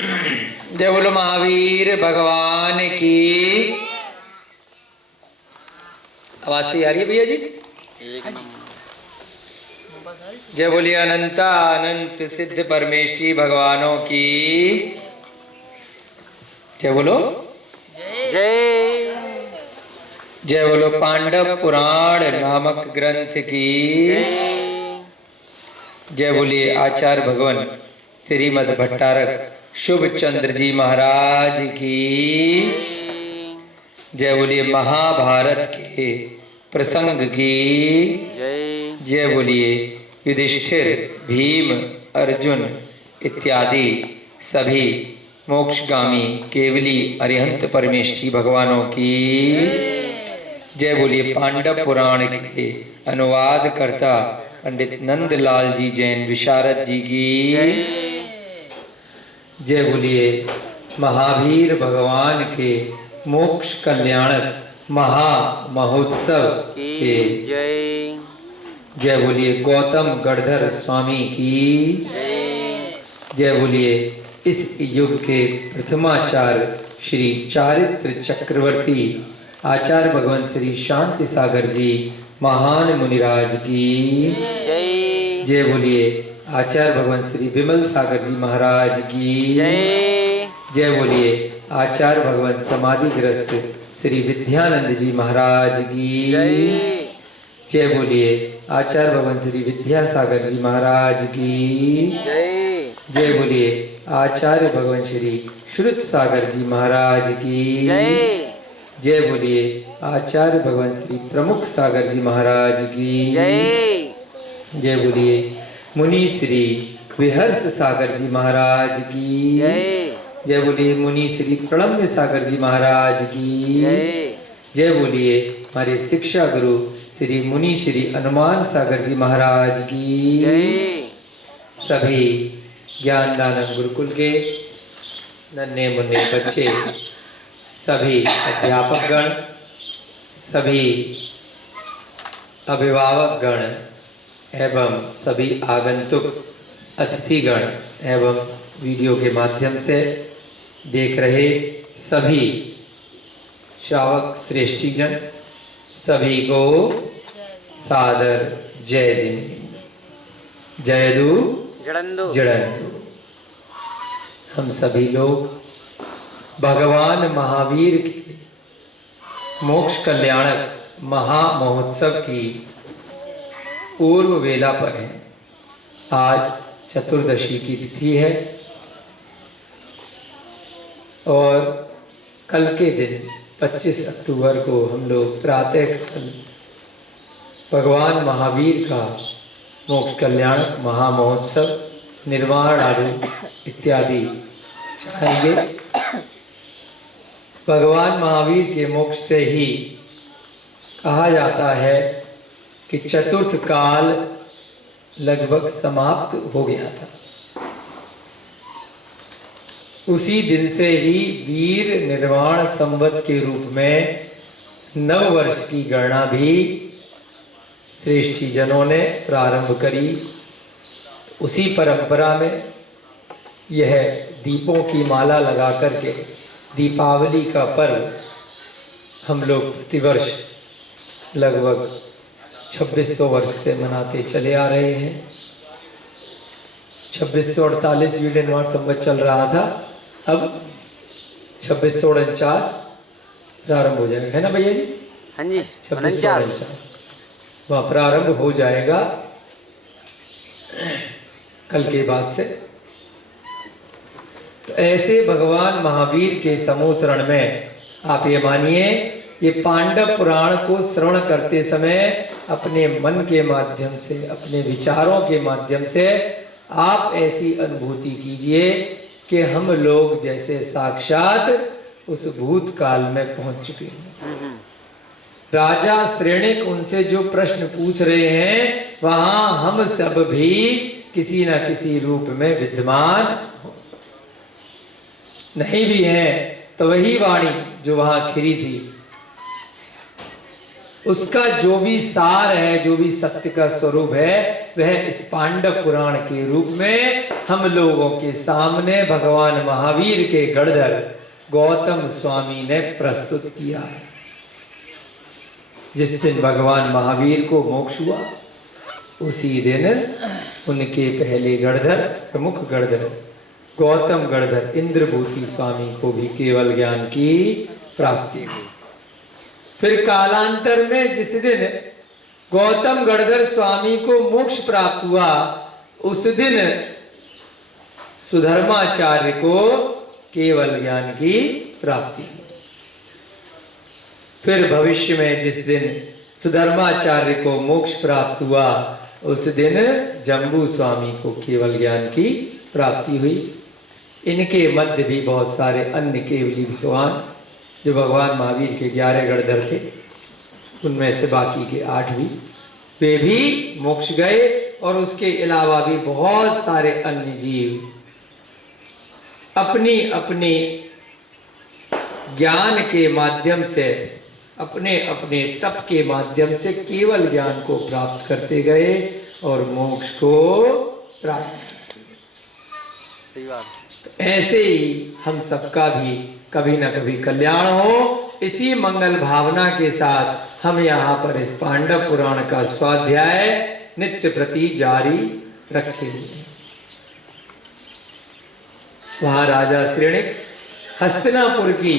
जय बोलो महावीर भगवान की। आवाज सही आ रही है भैया जी? जय बोलिए अनंता अनंत सिद्ध परमेष्टि भगवानों की। जय बोलो जय। जय बोलो पांडव पुराण नामक ग्रंथ की। जय बोलिए आचार्य भगवान श्रीमद् भट्टारक शुभ चंद्र जी महाराज की। जय बोलिए महाभारत के प्रसंग की। जय बोलिए युधिष्ठिर भीम अर्जुन इत्यादि सभी मोक्षगामी केवली अरिहंत परमेष्ठी भगवानों की। जय बोलिए पांडव पुराण के अनुवाद करता पंडित नंदलाल जी जैन विशारद जी की। जय बोलिए महावीर भगवान के मोक्ष कल्याणक महा महोत्सव के। जय बोलिए गौतम गढ़धर स्वामी की। जय बोलिए इस युग के प्रथमाचार्य श्री चारित्र चक्रवर्ती आचार्य भगवान श्री शांति सागर जी महान मुनिराज की। जय बोलिए आचार्य भगवान श्री विमल सागर जी महाराज की। जय बोलिए आचार्य भगवान समाधिग्रस्त श्री विद्यानंद जी महाराज की। जय बोलिए आचार्य भगवान श्री विद्यासागर जी महाराज की। जय बोलिए आचार्य भगवान श्री श्रुत सागर जी महाराज की। जय बोलिए आचार्य भगवान श्री प्रमुख सागर जी महाराज की। जय बोलिए मुनि श्री विहर्ष सागर जी महाराज की। जय बोलिए मुनि श्री प्रणम्य सागर जी महाराज की। जय बोलिए हमारे शिक्षा गुरु श्री मुनि श्री हनुमान सागर जी महाराज की। सभी ज्ञान दानव गुरुकुल के नन्हे मुन्ने बच्चे, सभी अध्यापक गण, सभी अभिभावक गण एवं सभी आगंतुक अतिथिगण एवं वीडियो के माध्यम से देख रहे सभी श्रावक श्रेष्ठीजन सभी को सादर जय जिन जयदु जड़ंदु। हम सभी लोग भगवान महावीर के मोक्ष कल्याणक महामहोत्सव की पूर्व वेला पर हैं। आज चतुर्दशी की तिथि है और कल के दिन 25 अक्टूबर को हम लोग प्रातः काल भगवान महावीर का मोक्ष कल्याण महामहोत्सव निर्वाण आदि इत्यादि चढ़ाएंगे। भगवान महावीर के मोक्ष से ही कहा जाता है कि चतुर्थ काल लगभग समाप्त हो गया था। उसी दिन से ही वीर निर्वाण संवत के रूप में नव वर्ष की गणना भी श्रेष्ठी जनों ने प्रारंभ करी। उसी परंपरा में यह दीपों की माला लगा करके दीपावली का पर्व हम लोग प्रतिवर्ष लगभग 2600 वर्ष से मनाते चले आ रहे हैं। 2648 वीर निर्वाण संवत चल रहा था, अब 2649 प्रारंभ हो जाएगा, है ना भैया जी? हाँ जी, 2649 वहाँ प्रारंभ हो जाएगा कल के बाद से। तो ऐसे भगवान महावीर के समूह शरण में आप ये मानिए, ये पांडव पुराण को श्रवण करते समय अपने मन के माध्यम से, अपने विचारों के माध्यम से आप ऐसी अनुभूति कीजिए कि हम लोग जैसे साक्षात उस भूतकाल में पहुंच चुके हैं। राजा श्रेणिक उनसे जो प्रश्न पूछ रहे हैं वहां हम सब भी किसी न किसी रूप में विद्यमान नहीं भी हैं, तो वही वाणी जो वहां खिरी थी उसका जो भी सार है, जो भी सत्य का स्वरूप है, वह इस पांडव पुराण के रूप में हम लोगों के सामने भगवान महावीर के गणधर गौतम स्वामी ने प्रस्तुत किया है। जिस दिन भगवान महावीर को मोक्ष हुआ, उसी दिन उनके पहले गणधर, प्रमुख गणधर गौतम गणधर इंद्रभूति स्वामी को भी केवल ज्ञान की प्राप्ति हुई। फिर कालांतर में जिस दिन गौतम गणधर स्वामी को मोक्ष प्राप्त हुआ, उस दिन सुधर्माचार्य को केवल ज्ञान की प्राप्ति हुई। फिर भविष्य में जिस दिन सुधर्माचार्य को मोक्ष प्राप्त हुआ, उस दिन जम्बू स्वामी को केवल ज्ञान की प्राप्ति हुई। इनके मध्य भी बहुत सारे अन्य केवली भगवान, जो भगवान महावीर के 11 गणधर थे, उनमें से बाकी के 8 भी, वे भी मोक्ष गए। और उसके अलावा भी बहुत सारे अन्य जीव अपनी अपनी ज्ञान के माध्यम से, अपने अपने तप के माध्यम से केवल ज्ञान को प्राप्त करते गए और मोक्ष को प्राप्त। सही बात। ऐसे ही हम सबका भी कभी न कभी कल्याण हो, इसी मंगल भावना के साथ हम यहाँ पर इस पांडव पुराण का स्वाध्याय नित्य प्रति जारी रखेंगे। वहां राजा श्रेणिक हस्तिनापुर की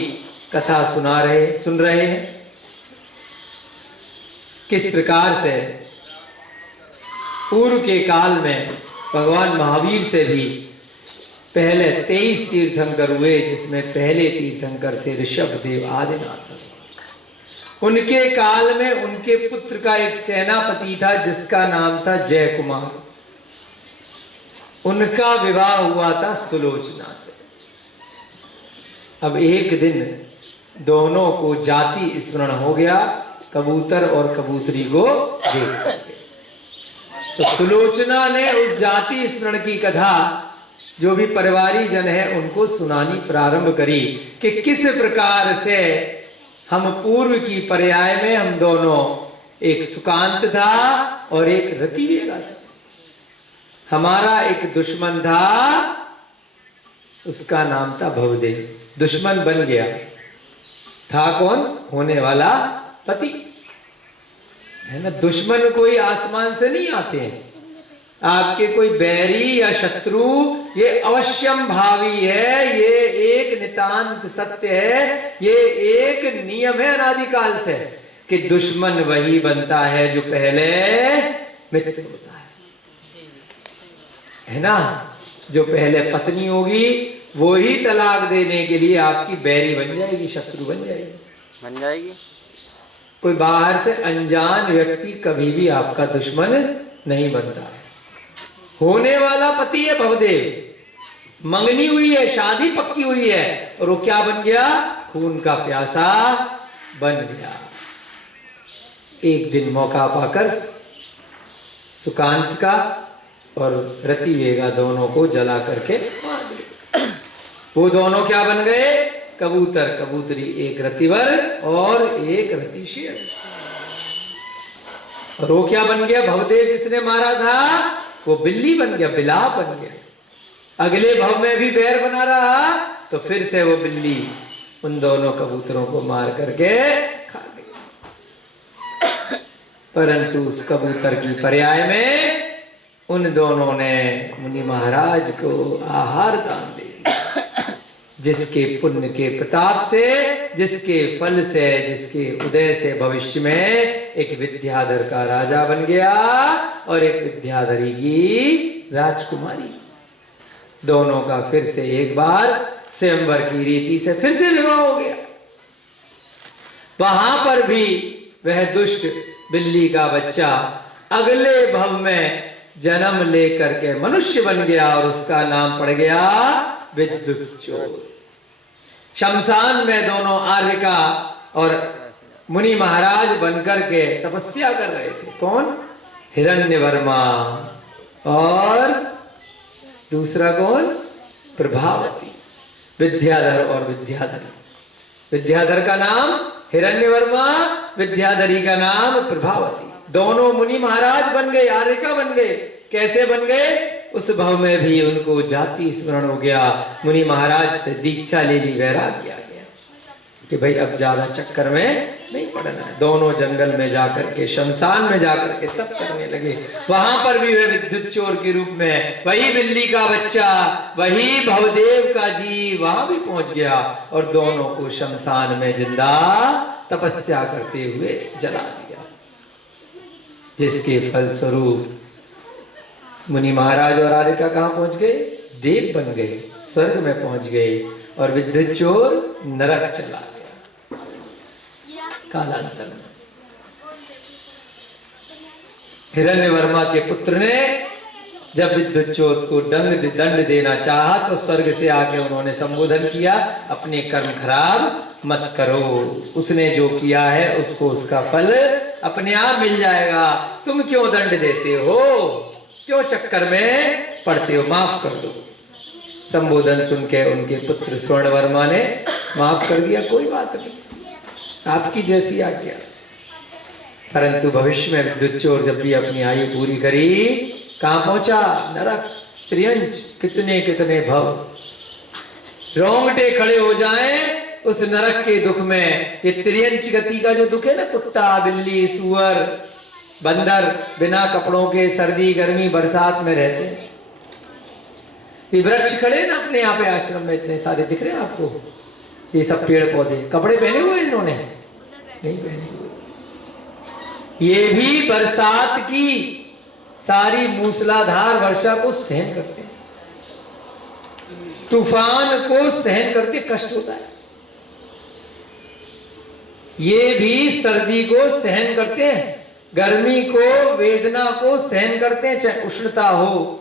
कथा सुन रहे हैं, किस प्रकार से पूर्व के काल में भगवान महावीर से भी पहले 23 तीर्थंकर हुए, जिसमें पहले तीर्थंकर थे ऋषभदेव आदिनाथ। उनके काल में उनके पुत्र का एक सेनापति था जिसका नाम था जय कुमार। उनका विवाह हुआ था सुलोचना से। अब एक दिन दोनों को जाति स्मरण हो गया, कबूतर और कबूतरी को देख करके। तो सुलोचना ने उस जाति स्मरण की कथा जो भी परिवारी जन है उनको सुनानी प्रारंभ करी कि किस प्रकार से हम पूर्व की पर्याय में हम दोनों, एक सुकांत था और एक रतिवेगा था। हमारा एक दुश्मन था, उसका नाम था भवदेव। दुश्मन बन गया था कौन? होने वाला पति, है ना। दुश्मन कोई आसमान से नहीं आते हैं, आपके कोई बैरी या शत्रु, ये अवश्यम भावी है, ये एक नितांत सत्य है, ये एक नियम है अनादिकाल से कि दुश्मन वही बनता है जो पहले मित्र होता है ना। जो पहले पत्नी होगी वो ही तलाक देने के लिए आपकी बैरी बन जाएगी, शत्रु बन जाएगी। कोई बाहर से अनजान व्यक्ति कभी भी आपका दुश्मन नहीं बनता है। होने वाला पति है भवदेव, मंगनी हुई है, शादी पक्की हुई है, और वो क्या बन गया? खून का प्यासा बन गया। एक दिन मौका पाकर सुकांत का और रतिवेगा दोनों को जला करके मार दिया। वो दोनों क्या बन गए? कबूतर कबूतरी, एक रतिवर और एक रतिशेर। और वो क्या बन गया? भवदेव जिसने मारा था वो बिल्ली बन गया, बिलाप बन गया। अगले भव में भी बैर बना रहा तो फिर से वो बिल्ली उन दोनों कबूतरों को मार करके खा गई। परंतु उस कबूतर की पर्याय में उन दोनों ने मुनि महाराज को आहार दान दे दिया, जिसके पुण्य के प्रताप से, जिसके फल से, जिसके उदय से भविष्य में एक विद्याधर का राजा बन गया और एक विद्याधरी की राजकुमारी। दोनों का फिर से एक बार स्वयंवर की रीति से फिर से विवाह हो गया। वहां पर भी वह दुष्ट बिल्ली का बच्चा अगले भव में जन्म लेकर के मनुष्य बन गया और उसका नाम पड़ गया विद्युत चोर। शमशान में दोनों आर्य का और मुनि महाराज बनकर के तपस्या कर रहे थे। कौन? हिरण्यवर्मा और दूसरा कौन? प्रभावती। विद्याधर और विद्याधरी। विद्याधर का नाम हिरण्यवर्मा विद्याधरी का नाम प्रभावती। दोनों मुनि महाराज बन गए, आर्यका बन गए। कैसे बन गए? उस भाव में भी उनको जाति स्मरण हो गया। मुनि महाराज से दीक्षा ले ली, वैराग्य आ गया कि भाई अब ज्यादा चक्कर में नहीं पड़ना है। दोनों जंगल में जाकर के, शमशान में जाकर के तप करने लगे। वहां पर भी वे विद्युत चोर के रूप में, वही बिल्ली का बच्चा, वही भवदेव का जीव वहां भी पहुंच गया और दोनों को शमशान में जिंदा तपस्या करते हुए जला दिया। जिसके फलस्वरूप मुनि महाराज और आर्यका कहां पहुंच गए? देव बन गए, स्वर्ग में पहुंच गए और विद्युत चोर नरक चला गया कालांतर में। हिरण्यवर्मा के पुत्र ने जब विद्युत चोर को दंड देना चाहा तो स्वर्ग से आके उन्होंने संबोधन किया, अपने कर्म खराब मत करो, उसने जो किया है उसको उसका फल अपने आप मिल जाएगा। तुम क्यों दंड देते हो, क्यों चक्कर में पड़ते हो, माफ कर दो। संबोधन सुन के उनके पुत्र स्वर्णवर्मा ने माफ कर दिया, कोई बात नहीं, आपकी जैसी आज्ञा। परंतु भविष्य में विद्युत चोर जब भी अपनी आयु पूरी करी, कहां पहुंचा? नरक, त्रियंच, कितने कितने भव। रोंगटे खड़े हो जाएं उस नरक के दुख में। ये त्रियंच गति का जो दुख है ना, कुत्ता, बिल्ली, सुअर, बंदर बिना कपड़ों के सर्दी गर्मी बरसात में रहते हैं। ये वृक्ष खड़े ना अपने यहाँ पे आश्रम में, इतने सारे दिख रहे हैं आपको, ये सब पेड़ पौधे, कपड़े पहने हुए इन्होंने नहीं पहने हुए। ये भी बरसात की सारी मूसलाधार वर्षा को सहन करते हैं, तूफान को सहन करते, कष्ट होता है। ये भी सर्दी को सहन करते हैं, गर्मी को, वेदना को सहन करते हैं, चाहे उष्णता हो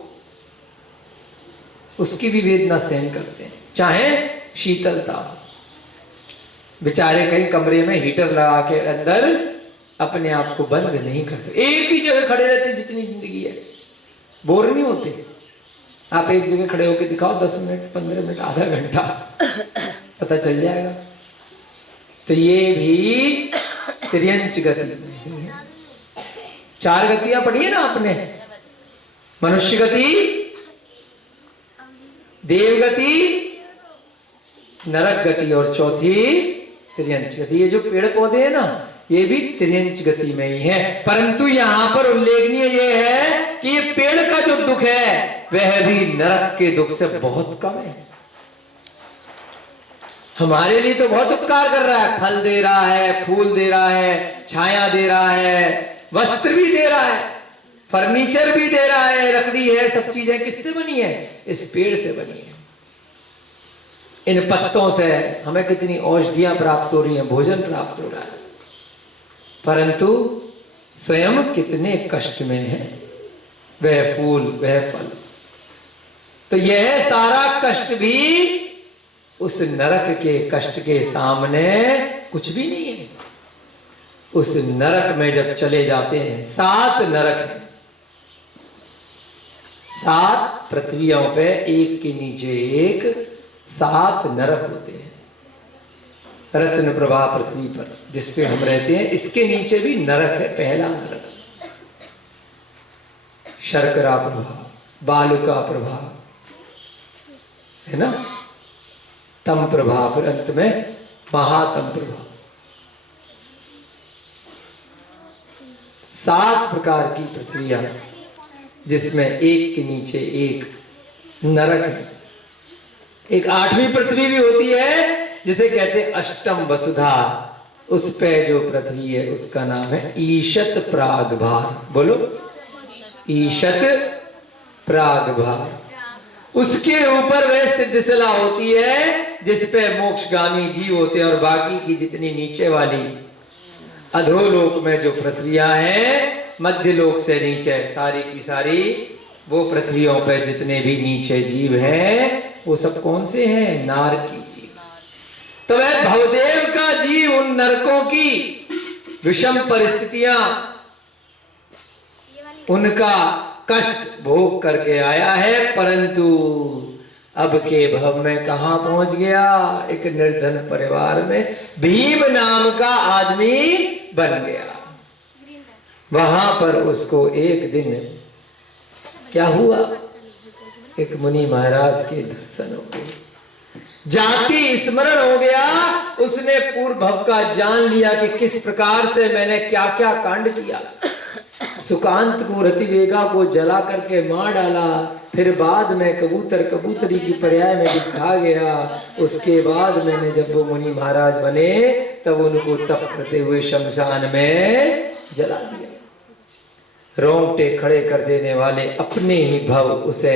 उसकी भी वेदना सहन करते हैं, चाहे शीतलता हो। बेचारे कहीं कमरे में हीटर लगा के अंदर अपने आप को बंद नहीं करते, एक ही जगह खड़े रहते हैं जितनी जिंदगी है, बोर नहीं होते। आप एक जगह खड़े होकर दिखाओ 10 मिनट, 15 मिनट, आधा घंटा, पता चल जाएगा। तो ये भी त्रियंच गति नहीं है। 4 गतियां पढ़ी है ना आपने, मनुष्य गति, देव गति, नरक गति और चौथी त्रियंच गति। ये जो पेड़ पौधे हैं ना, ये भी त्रियंच गति में ही है। परंतु यहां पर उल्लेखनीय ये है कि ये पेड़ का जो दुख है वह भी नरक के दुख से बहुत कम है। हमारे लिए तो बहुत उपकार कर रहा है, फल दे रहा है, फूल दे रहा है, छाया दे रहा है, वस्त्र भी दे रहा है, फर्नीचर भी दे रहा है, लकड़ी है, सब चीजें किससे बनी है? इस पेड़ से बनी है। इन पत्तों से हमें कितनी औषधियां प्राप्त हो रही हैं, भोजन प्राप्त हो रहा है, परंतु स्वयं कितने कष्ट में है वह फूल, वह फल। तो यह सारा कष्ट भी उस नरक के कष्ट के सामने कुछ भी नहीं है। उस नरक में जब चले जाते हैं, 7 नरक हैं, 7 पृथ्वियों पे एक के नीचे एक 7 नरक होते हैं। रत्न प्रभा पृथ्वी पर जिसपे हम रहते हैं, इसके नीचे भी नरक है। पहला नरक शर्करा प्रभा, बालुका प्रभा है ना, तम प्रभा, फिर अंत में महातम प्रभा। 7 प्रकार की पृथ्वियां जिसमें एक के नीचे एक नरक है। एक 8वीं पृथ्वी भी होती है जिसे कहते हैं अष्टम वसुधा। उस पे जो पृथ्वी है उसका नाम है ईशत प्रागभार। बोलो, ईशत प्रागभार। उसके ऊपर वह सिद्धशिला होती है जिसपे मोक्षगामी जीव होते हैं, और बाकी की जितनी नीचे वाली अधोलोक में जो पृथ्वियां हैं, मध्य लोक से नीचे सारी की सारी वो पृथ्वियों पर जितने भी नीचे जीव हैं वो सब कौन से हैं? नारकी जीव। तो वह भवदेव का जीव उन नरकों की विषम परिस्थितियां, उनका कष्ट भोग करके आया है, परंतु अब के भव में कहाँ पहुंच गया, एक निर्धन परिवार में भीम नाम का आदमी बन गया। वहां पर उसको एक दिन क्या हुआ, एक मुनि महाराज के दर्शन हो गए, जाति स्मरण हो गया। उसने पूर्व भव का जान लिया कि किस प्रकार से मैंने क्या क्या कांड किया। सुकांत को रतिवेगा को जला करके मार डाला, फिर बाद में कबूतर कबूतरी की पर्याय में दिखा गया। उसके बाद मैंने जब वो मुनि महाराज बने तब उनको तप करते हुए शमशान में जला दिया। रोंगटे खड़े कर देने वाले अपने ही भव उसे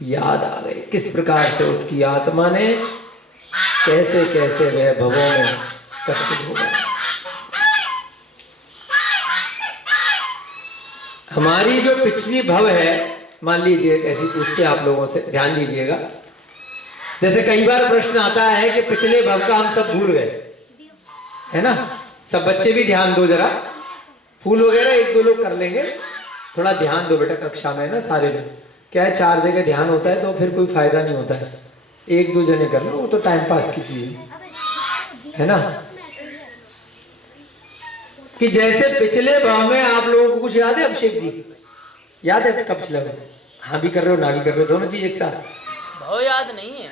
याद आ गए, किस प्रकार से उसकी आत्मा ने कैसे कैसे वह भवों में कष्ट भोगा। हमारी जो पिछली भव है, मान लीजिए ऐसी पूछते आप लोगों से, ध्यान दीजिएगा। जैसे कई बार प्रश्न आता है कि पिछले भव का हम सब भूल गए, है ना। सब बच्चे भी ध्यान दो जरा, फूल वगैरह एक दो लोग कर लेंगे, थोड़ा ध्यान दो बेटा कक्षा में ना। सारे लोग क्या है, 4 जगह ध्यान होता है तो फिर कोई फायदा नहीं होता है, 1-2 जने कर लो, वो तो टाइम पास की चीज है ना। कि जैसे पिछले भाव में आप लोगों को कुछ याद है, अभिषेक जी याद है कब पिछला भाव? हाँ भी कर रहे हो ना भी कर रहे हो, दोनों चीज एक साथ। भाव याद नहीं है,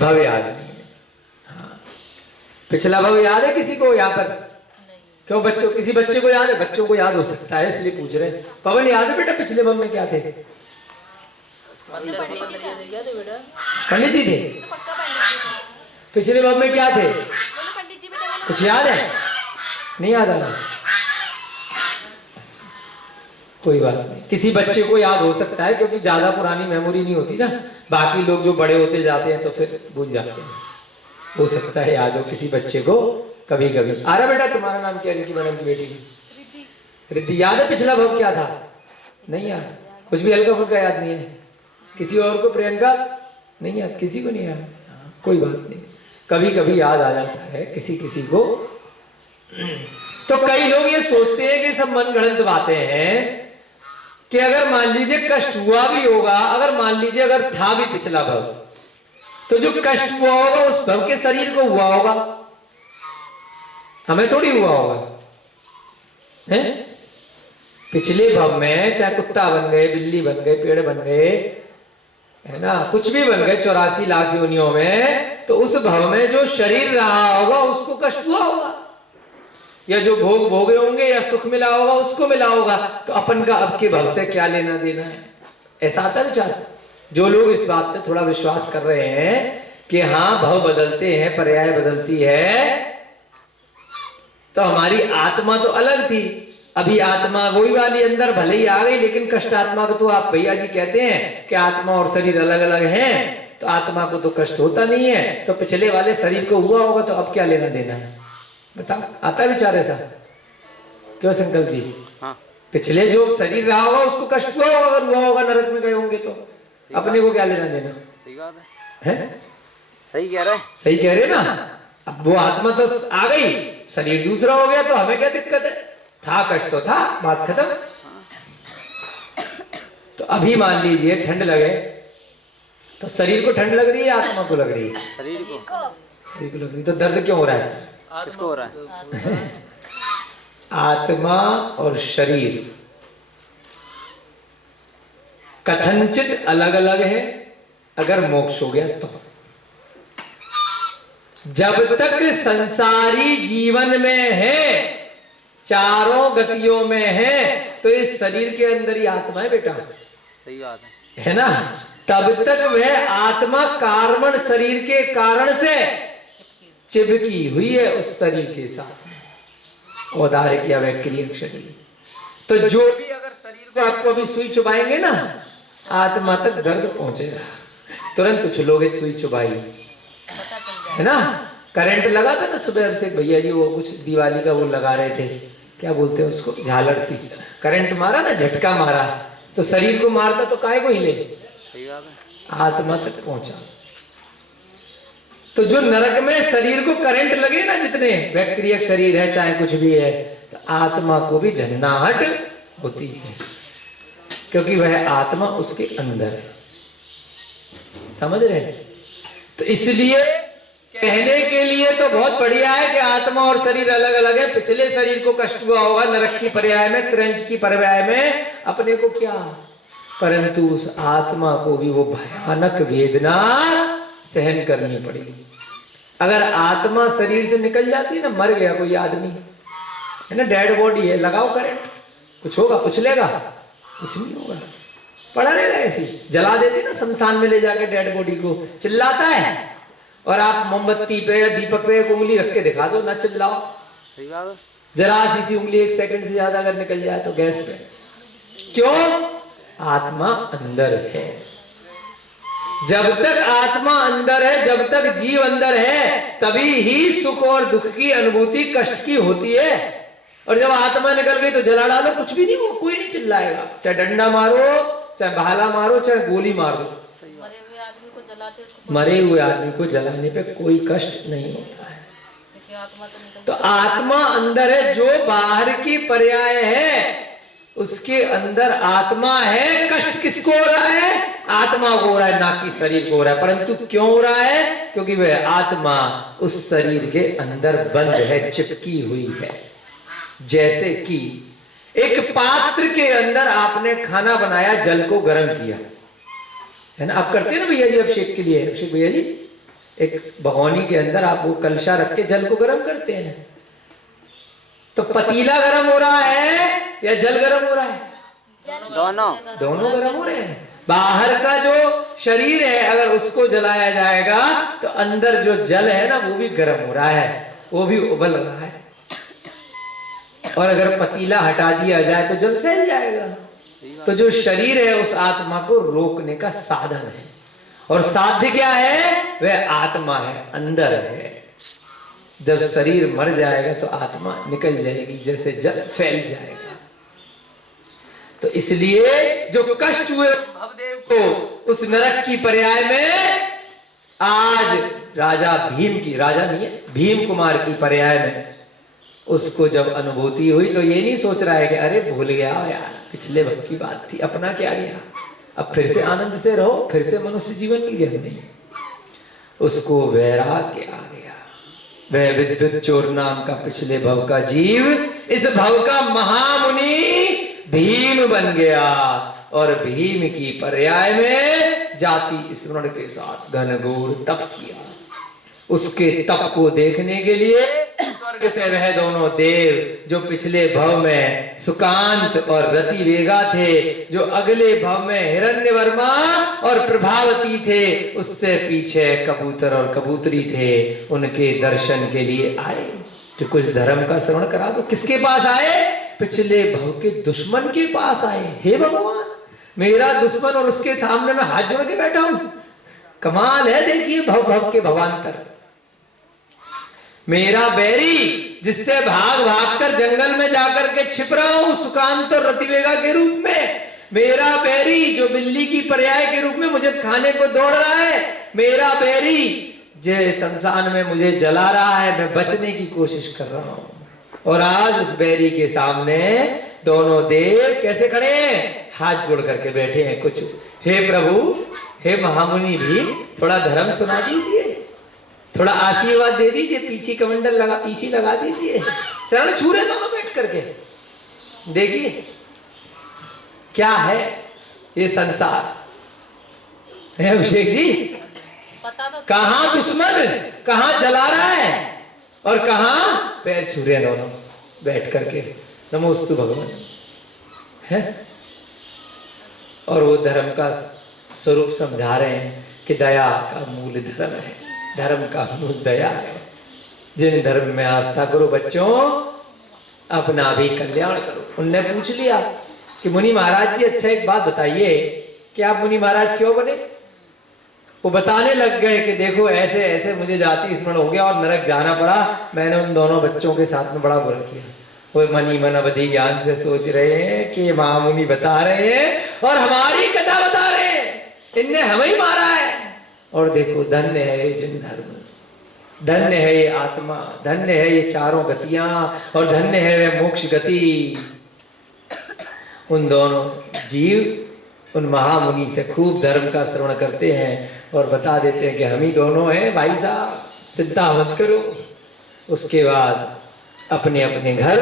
भाव याद नहीं है। हाँ, पिछला भाव याद है किसी को यहाँ पर? क्यों बच्चों, किसी बच्चे को याद है? बच्चों को याद हो सकता है इसलिए पूछ रहे हैं। पवन याद है बेटा पिछले भाव में क्या थे? पंडित जी थे। पिछले भाव में क्या थे, कुछ याद है? नहीं याद आ रहा, कोई बात नहीं, किसी बच्चे को याद हो सकता है क्योंकि ज्यादा पुरानी मेमोरी नहीं होती ना। बाकी लोग जो बड़े होते जाते हैं तो फिर भूल जाते हैं, हो सकता है याद हो किसी बच्चे को कभी कभी। आ रहा बेटा, तुम्हारा नाम क्या है? इनकी मैडम की बेटी की रिद्धि। याद है पिछला भाव क्या था? नहीं याद, कुछ भी हल्का फुल्का याद नहीं है। किसी और को? प्रियंका नहीं याद, किसी को नहीं याद, कोई बात नहीं, कभी कभी याद आ जाता है किसी किसी को। तो कई लोग ये सोचते हैं कि सब मन गढ़ंत बातें हैं कि अगर मान लीजिए कष्ट हुआ भी होगा, अगर मान लीजिए अगर था भी पिछला भव, तो जो कष्ट हुआ होगा उस भव के शरीर को हुआ होगा, हमें थोड़ी हुआ होगा, है? पिछले भव में चाहे कुत्ता बन गए, बिल्ली बन गए, पेड़ बन गए, है ना, कुछ भी बन गए 84 लाख योनियों में, तो उस भव में जो शरीर रहा होगा उसको कष्ट हुआ होगा, या जो भोग भोगे होंगे या सुख मिला होगा उसको मिला होगा। तो अपन का अब के भव से क्या लेना देना है, ऐसा आता है विचार। जो लोग इस बात पे थोड़ा विश्वास कर रहे हैं कि हाँ भव बदलते हैं, पर्याय बदलती है, तो हमारी आत्मा तो अलग थी, अभी आत्मा वही वाली अंदर भले ही आ गई, लेकिन कष्ट आत्मा को तो आप भैया जी कहते हैं कि आत्मा और शरीर अलग अलग हैं, तो आत्मा को तो कष्ट होता नहीं है, तो पिछले वाले शरीर को हुआ होगा, तो अब क्या लेना देना है बता। आता विचार ऐसा क्यों संकल्प जी? हाँ। पिछले जो शरीर रहा होगा उसको कष्ट हुआ होगा, अगर हुआ होगा नरक में गए होंगे, तो अपने को क्या लेना देना? सही बात है, सही कह रहे, सही कह रहे ना। अब वो आत्मा तो आ गई, शरीर दूसरा हो गया, तो हमें क्या दिक्कत है? था कष्ट तो था, बात खत्म। तो अभी मान लीजिए ठंड लगे, तो शरीर को ठंड लग रही है, आत्मा को लग रही है? शरीर को लग रही। तो दर्द क्यों हो रहा है? किसको हो रहा है? आत्मा और शरीर कथनचित अलग अलग है, अगर मोक्ष हो गया तो। जब तक संसारी जीवन में है, चारों गतियों में है, तो इस शरीर के अंदर ही आत्मा है बेटा। सही बात है ना। तब तक वह आत्मा कार्बन शरीर के कारण से चिपकी हुई है उस शरीर के साथ, औदारिक या वैक्रियक शरीर। तो जो भी अगर शरीर को आपको अभी सुई चुभाएंगे ना, आत्मा तक दर्द पहुंचेगा, तुरंत उछलोगे सुई चुभाई, है ना। करंट लगा था ना सुबह से भैया जी, वो कुछ दिवाली का वो लगा रहे थे, क्या बोलते हैं उसको, झालर सी करंट मारा ना, झटका मारा, तो शरीर को मारता तो काय को हिले, आत्मा तक पहुंचा। तो जो नरक में शरीर को करंट लगे ना, जितने वैक्रियक शरीर है चाहे कुछ भी है, तो आत्मा को भी झंझनाहट होती है, क्योंकि वह आत्मा उसके अंदर है। समझ रहे हैं? तो इसलिए कहने के लिए तो बहुत बढ़िया है कि आत्मा और शरीर अलग अलग है। पिछले शरीर को कष्ट हुआ होगा नरक की पर्याय में, क्रंच की पर्याय में, अपने को क्या, परंतु उस आत्मा को भी वो भयानक वेदना सहन करनी पड़ेगी। अगर आत्मा शरीर से निकल जाती है ना, मर गया कोई आदमी है ना, डेड बॉडी है, लगाओ करंट, कुछ होगा? कुछ लेगा? कुछ नहीं होगा, पड़ा रहेगा ऐसे ही। जला देते ना शमशान में ले जाके डेड बॉडी को, चिल्लाता है? और आप मोमबत्ती पे या दीपक पे एक उंगली रख के दिखा दो, ना चिल्लाओ। सही बात है। जरा सी उंगली 1 सेकंड से ज्यादा अगर निकल जाए तो गैस पे, क्यों? आत्मा अंदर है। जब तक आत्मा अंदर है, जब तक जीव अंदर है, तभी ही सुख और दुख की अनुभूति, कष्ट की होती है। और जब आत्मा निकल गई तो जला डालो, कुछ भी नहीं हो, कोई नहीं चिल्लाएगा। चाहे डंडा मारो, चाहे भाला मारो, चाहे गोली मार दो, मरे हुए आदमी को जलाने पे कोई कष्ट नहीं होता है। तो आत्मा अंदर है, जो बाहर की पर्याय है उसके अंदर आत्मा है। कष्ट किसको हो रहा है? आत्मा को हो रहा है, ना कि शरीर को हो रहा है। परंतु क्यों हो रहा है? क्योंकि वह आत्मा उस शरीर के अंदर बंद है, चिपकी हुई है। जैसे कि एक पात्र के अंदर आपने खाना बनाया, जल को गर्म किया, है ना? आप करते हैं ना भैया जी अभिषेक के लिए, अभिषेक भैया जी, एक भगोनी के अंदर आप वो कलशा रख के जल को गर्म करते हैं। तो पतीला गर्म हो रहा है या जल गर्म हो रहा है? दोनों गर्म हो रहे हैं। बाहर का जो शरीर है अगर उसको जलाया जाएगा तो अंदर जो जल है ना वो भी गर्म हो रहा है, वो भी उबल रहा है। और अगर पतीला हटा दिया जाए तो जल फैल जाएगा। तो जो शरीर है उस आत्मा को रोकने का साधन है, और साध्य क्या है? वह आत्मा है, अंदर है। जब शरीर मर जाएगा तो आत्मा निकल जाएगी, जैसे जल फैल जाएगा। तो इसलिए जो कष्ट हुए उस भवदेव को उस नरक की पर्याय में, आज राजा भीम की, राजा नहीं है, भीम कुमार की पर्याय में उसको जब अनुभूति हुई तो ये नहीं सोच रहा है कि अरे भूल गया यार, पिछले भक्त की बात थी, अपना क्या गया, अब फिर से आनंद से रहो, फिर से मनुष्य जीवन मिल गया। नहीं, उसको वैराग्य आ गया। वह विद्युत चोर नाम का पिछले भव का जीव इस भव का महामुनि भीम बन गया, और भीम की पर्याय में जाति स्मरण के साथ घनघोर तप किया। उसके तप को देखने के लिए स्वर्ग से वह दोनों देव जो पिछले भव में सुकांत और रतिवेगा थे, जो अगले भव में हिरण्यवर्मा और प्रभावती थे, उससे पीछे कबूतर और कबूतरी थे, उनके दर्शन के लिए आए। तो कुछ धर्म का श्रवण करा दो। किसके पास आए? पिछले भव के दुश्मन के पास आए। हे भगवान, मेरा दुश्मन और उसके सामने मैं हाथ जोड़ के बैठा हूं। कमाल है, देखिए भव भव के भवांतर। मेरा बैरी जिससे भाग भाग कर जंगल में जाकर के छिप रहा हूं सुकांत और रतिवेगा के रूप में, मेरा बैरी जो बिल्ली की पर्याय के रूप में मुझे खाने को दौड़ रहा है, मेरा बैरी जो शमशान में मुझे जला रहा है, मैं बचने की कोशिश कर रहा हूं। और आज उस बैरी के सामने दोनों देव कैसे खड़े हैं? हाथ जोड़ करके बैठे हैं। कुछ हे प्रभु, हे महामुनि भी, थोड़ा धर्म सुना दीजिए, थोड़ा आशीर्वाद दे दीजिए, पीछे कमंडल लगा, पीछे लगा दीजिए, चरण छू रहे दोनों बैठ करके। देखिए क्या है ये संसार है अभिषेक जी। कहां दुश्मन, कहां जला रहा है और कहां पैर छू रहे दोनों बैठ करके। नमोस्तु भगवान है। और वो धर्म का स्वरूप समझा रहे हैं कि दया का मूल धर्म है, धर्म का मूल दया है। जिन धर्म में आस्था करो बच्चों, अपना भी कल्याण करो। उनने पूछ लिया कि मुनि महाराज जी, अच्छा एक बात बताइए कि आप मुनि महाराज क्यों बने? वो बताने लग गए कि देखो ऐसे ऐसे मुझे जाति स्मरण हो गया और नरक जाना पड़ा, मैंने उन दोनों बच्चों के साथ में बड़ा बुरा किया। वो मनी मन अवधि ज्ञान से सोच रहे हैं कि महामुनि बता रहे हैं और हमारी कथा बता रहे हैं, इनने हमें ही मारा है। और देखो धन्य है ये जिन धर्म, धन्य है ये आत्मा, धन्य है ये चारों गतियां, और धन्य है वे मोक्ष गति। उन दोनों जीव उन महामुनि से खूब धर्म का श्रवण करते हैं और बता देते हैं कि हम ही दोनों हैं भाई साहब, चिंता मत करो। उसके बाद अपने अपने घर,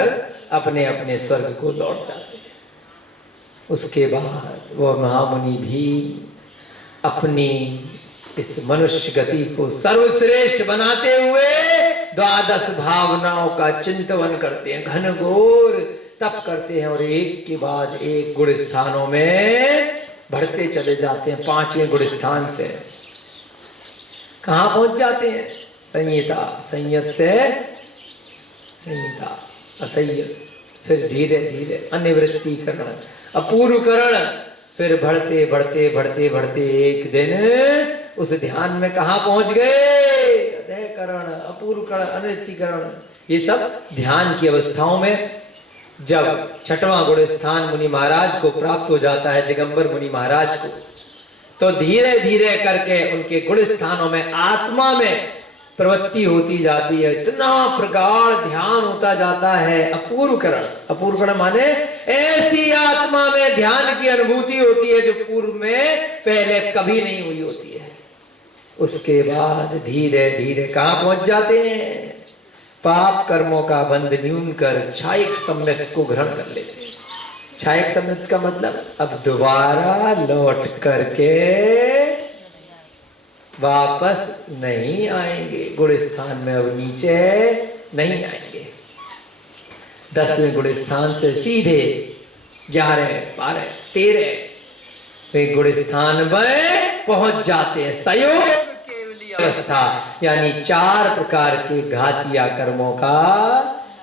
अपने अपने स्वर्ग को लौट जाते हैं। उसके बाद वो महामुनि भी अपनी इस मनुष्य गति को सर्वश्रेष्ठ बनाते हुए 12 भावनाओं का चिंतन करते हैं, घनघोर तप करते हैं और एक के बाद एक गुण स्थानों में बढ़ते चले जाते हैं। 5वें गुण स्थान से कहाँ पहुंच जाते हैं? संहिता, संयत से संहिता, असंयत, फिर धीरे धीरे अनिवृत्तिकरण, अपूर्वकरण, फिर बढ़ते बढ़ते बढ़ते बढ़ते एक दिन उस ध्यान में कहाँ पहुंच गए? अधैकरण, अपूर्वकरण, अनिवृत्तिकरण। ये सब ध्यान की अवस्थाओं में जब 6वां गुण स्थान मुनि महाराज को प्राप्त हो जाता है, दिगंबर मुनि महाराज को, तो धीरे धीरे करके उनके गुण स्थानों में आत्मा में प्रवृत्ति होती जाती है, इतना प्रगाढ़ ध्यान होता जाता है। अपूर्वकरण, अपूर्वकरण माने ऐसी आत्मा में ध्यान की अनुभूति होती है जो पूर्व में पहले कभी नहीं हुई होती है। उसके बाद धीरे धीरे कहाँ पहुंच जाते हैं? पाप कर्मों का बंध न्यून कर छायक सम्यक को ग्रहण कर लेते हैं। छायक सम्यक का मतलब अब दोबारा लौट करके वापस नहीं आएंगे, गुण स्थान में अब नीचे नहीं आएंगे। 10वें गुण स्थान से सीधे 11, 12, 13वें गुण स्थान में पहुंच जाते हैं। संयोग केवली अवस्था, यानी 4 प्रकार के घातिया कर्मों का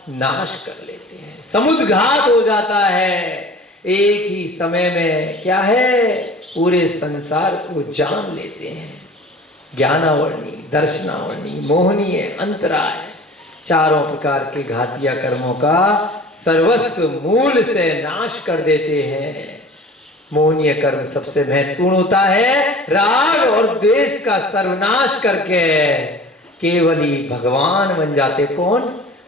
नाश कर लेते हैं। समुद्घात हो जाता है। एक ही समय में क्या है? पूरे संसार को जान लेते हैं। ज्ञानावर्णी, दर्शनावर्णी, मोहनीय, अंतराय, 4 प्रकार के घातिया कर्मों का सर्वस्व मूल से नाश कर देते हैं। मोहनीय कर्म सबसे महत्वपूर्ण होता है। राग और द्वेष का सर्वनाश करके केवल ही भगवान बन जाते। कौन?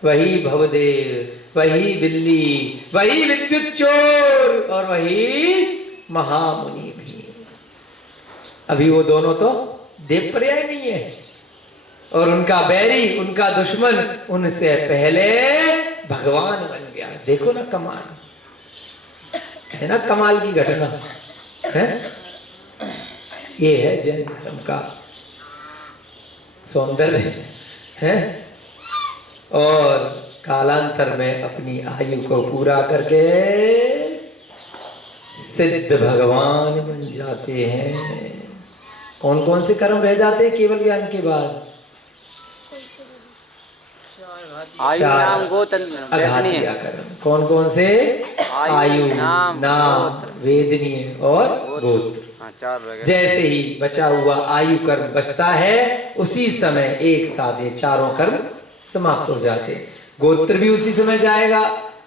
वही भवदेव, वही बिल्ली, वही विद्युत चोर और वही महामुनि भी। अभी वो दोनों तो देव पर्याय नहीं है और उनका बैरी, उनका दुश्मन उनसे पहले भगवान बन गया। देखो ना कमाल है ना, कमाल की घटना है। ये है जैन धर्म का सौंदर्य है। और कालांतर में अपनी आयु को पूरा करके सिद्ध भगवान बन जाते हैं। कौन कौन से कर्म रह जाते हैं केवल ज्ञान के बाद? आयु, नाम, गोत्र, अघातिया कर्म। कौन कौन से? आयु, नाम, वेदनीय और गोत्र। 4 रह गए। जैसे ही बचा हुआ आयु कर्म बचता है, उसी समय एक साथ ये 4 कर्म समाप्त हो जाते। गोत्र भी उसी समय जाएगा,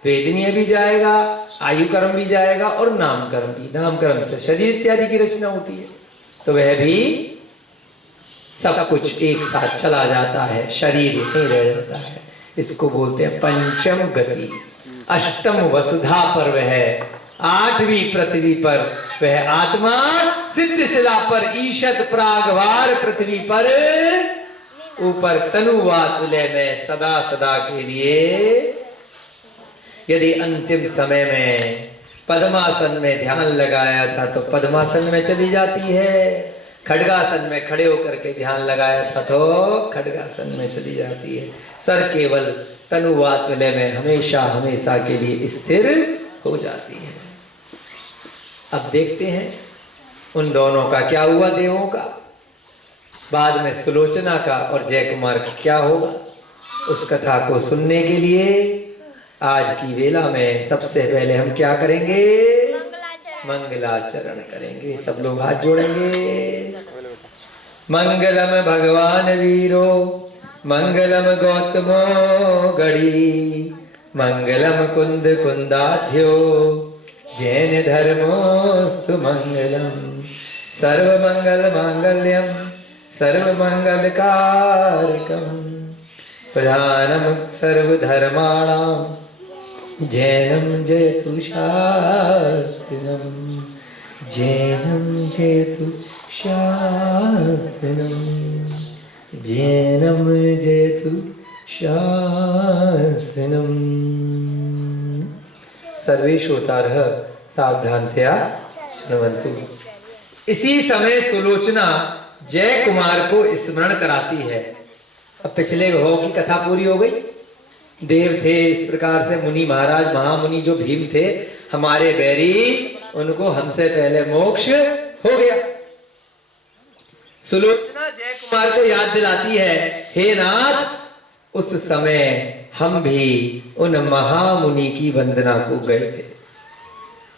वेदनीय भी जाएगा, आयु कर्म भी जाएगा और नाम कर्म भी। नाम कर्म से शरीर इत्यादि की रचना होती है, तो वह भी सब कुछ एक साथ चला जाता है, शरीर नहीं रह जाता है। इसको बोलते हैं पंचम गति। अष्टम वसुधा पर वह, 8वीं पृथ्वी पर वह आत्मा, सिद्ध शिला पर ईशत प्रागवार पृथ्वी पर ऊपर तनुवातुल्य में सदा सदा के लिए। यदि अंतिम समय में पद्मासन में ध्यान लगाया था तो पद्मासन में चली जाती है, खड्गासन में खड़े होकर के ध्यान लगाया था तो खड्गासन में चली जाती है। सर केवल तनुवातुल्य में हमेशा हमेशा के लिए स्थिर हो जाती है। अब देखते हैं उन दोनों का क्या हुआ, देवों का। बाद में सुलोचना का और जय कुमार का क्या होगा, उस कथा को सुनने के लिए आज की वेला में सबसे पहले हम क्या करेंगे? मंगलाचरण करेंगे। सब लोग हाथ जोड़ेंगे। मंगलम भगवान वीरो, मंगलम गौतमो गढ़ी, मंगलम कुंद कुंदाध्यो, जैन धर्मोस्तु मंगलम। सर्वमंगल मांगल्यम सर्वमंगल कारकम, प्रधानम सर्वधर्माणाम, जैनम जयतु शास्त्रम, जैनम जयतु शासनम जैनम जयतु शासनम। सर्वे श्रोतारः सावधानतया शृण्वन्तु। इसी समय सुलोचना जय कुमार को स्मरण कराती है। अब पिछले भाव की कथा पूरी हो गई। देव थे इस प्रकार से, मुनि महाराज महामुनि जो भीम थे हमारे बैरी, उनको हमसे पहले मोक्ष हो गया। सुलोचना जय कुमार को याद दिलाती है, हे नाथ, उस समय हम भी उन महामुनि की वंदना को गए थे।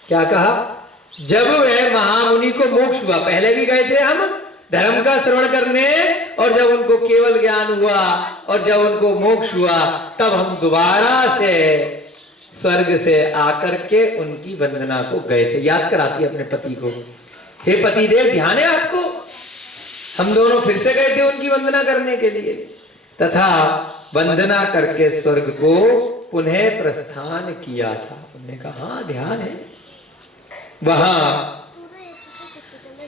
क्या कहा? जब वह महामुनि को मोक्ष हुआ, पहले भी गए थे हम धर्म का श्रवण करने, और जब उनको केवल ज्ञान हुआ और जब उनको मोक्ष हुआ, तब हम दोबारा से स्वर्ग से आकर के उनकी वंदना को गए थे। याद कराती अपने पति को, हे पतिदेव ध्यान है आपको, हम दोनों फिर से गए थे उनकी वंदना करने के लिए, तथा वंदना करके स्वर्ग को पुनः प्रस्थान किया था। उन्होंने कहा हाँ ध्यान है। वहां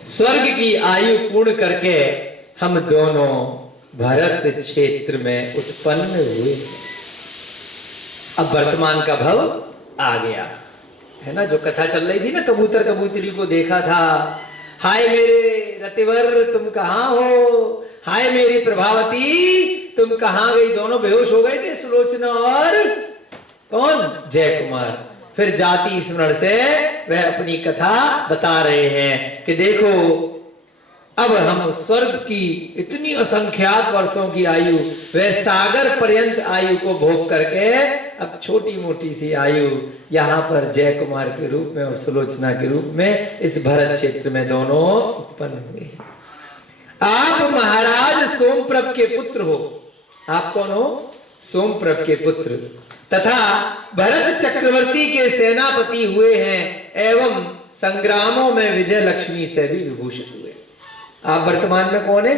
स्वर्ग की आयु पूर्ण करके हम दोनों भरत क्षेत्र में उत्पन्न हुए। अब वर्तमान का भव आ गया है ना। जो कथा चल रही थी ना, कबूतर कबूतरी को देखा था, हाय मेरे रतिवर तुम कहाँ हो, हाय मेरी प्रभावती तुम कहाँ गई। दोनों बेहोश हो गए थे, सुलोचना और कौन, जय कुमार। फिर जाति स्मरण से वह अपनी कथा बता रहे हैं कि देखो अब हम स्वर्ग की इतनी असंख्यात वर्षों की आयु, वह सागर पर्यंत आयु को भोग करके अब छोटी मोटी सी आयु यहाँ पर जय कुमार के रूप में और सुलोचना के रूप में इस भरत क्षेत्र में दोनों उत्पन्न हुए। आप महाराज सोमप्रभ के पुत्र हो। आप कौन हो? सोमप्रभ के पुत्र, तथा भरत चक्रवर्ती के सेनापति हुए हैं एवं संग्रामों में विजय लक्ष्मी से भी विभूषित हुए। आप वर्तमान में कौन है?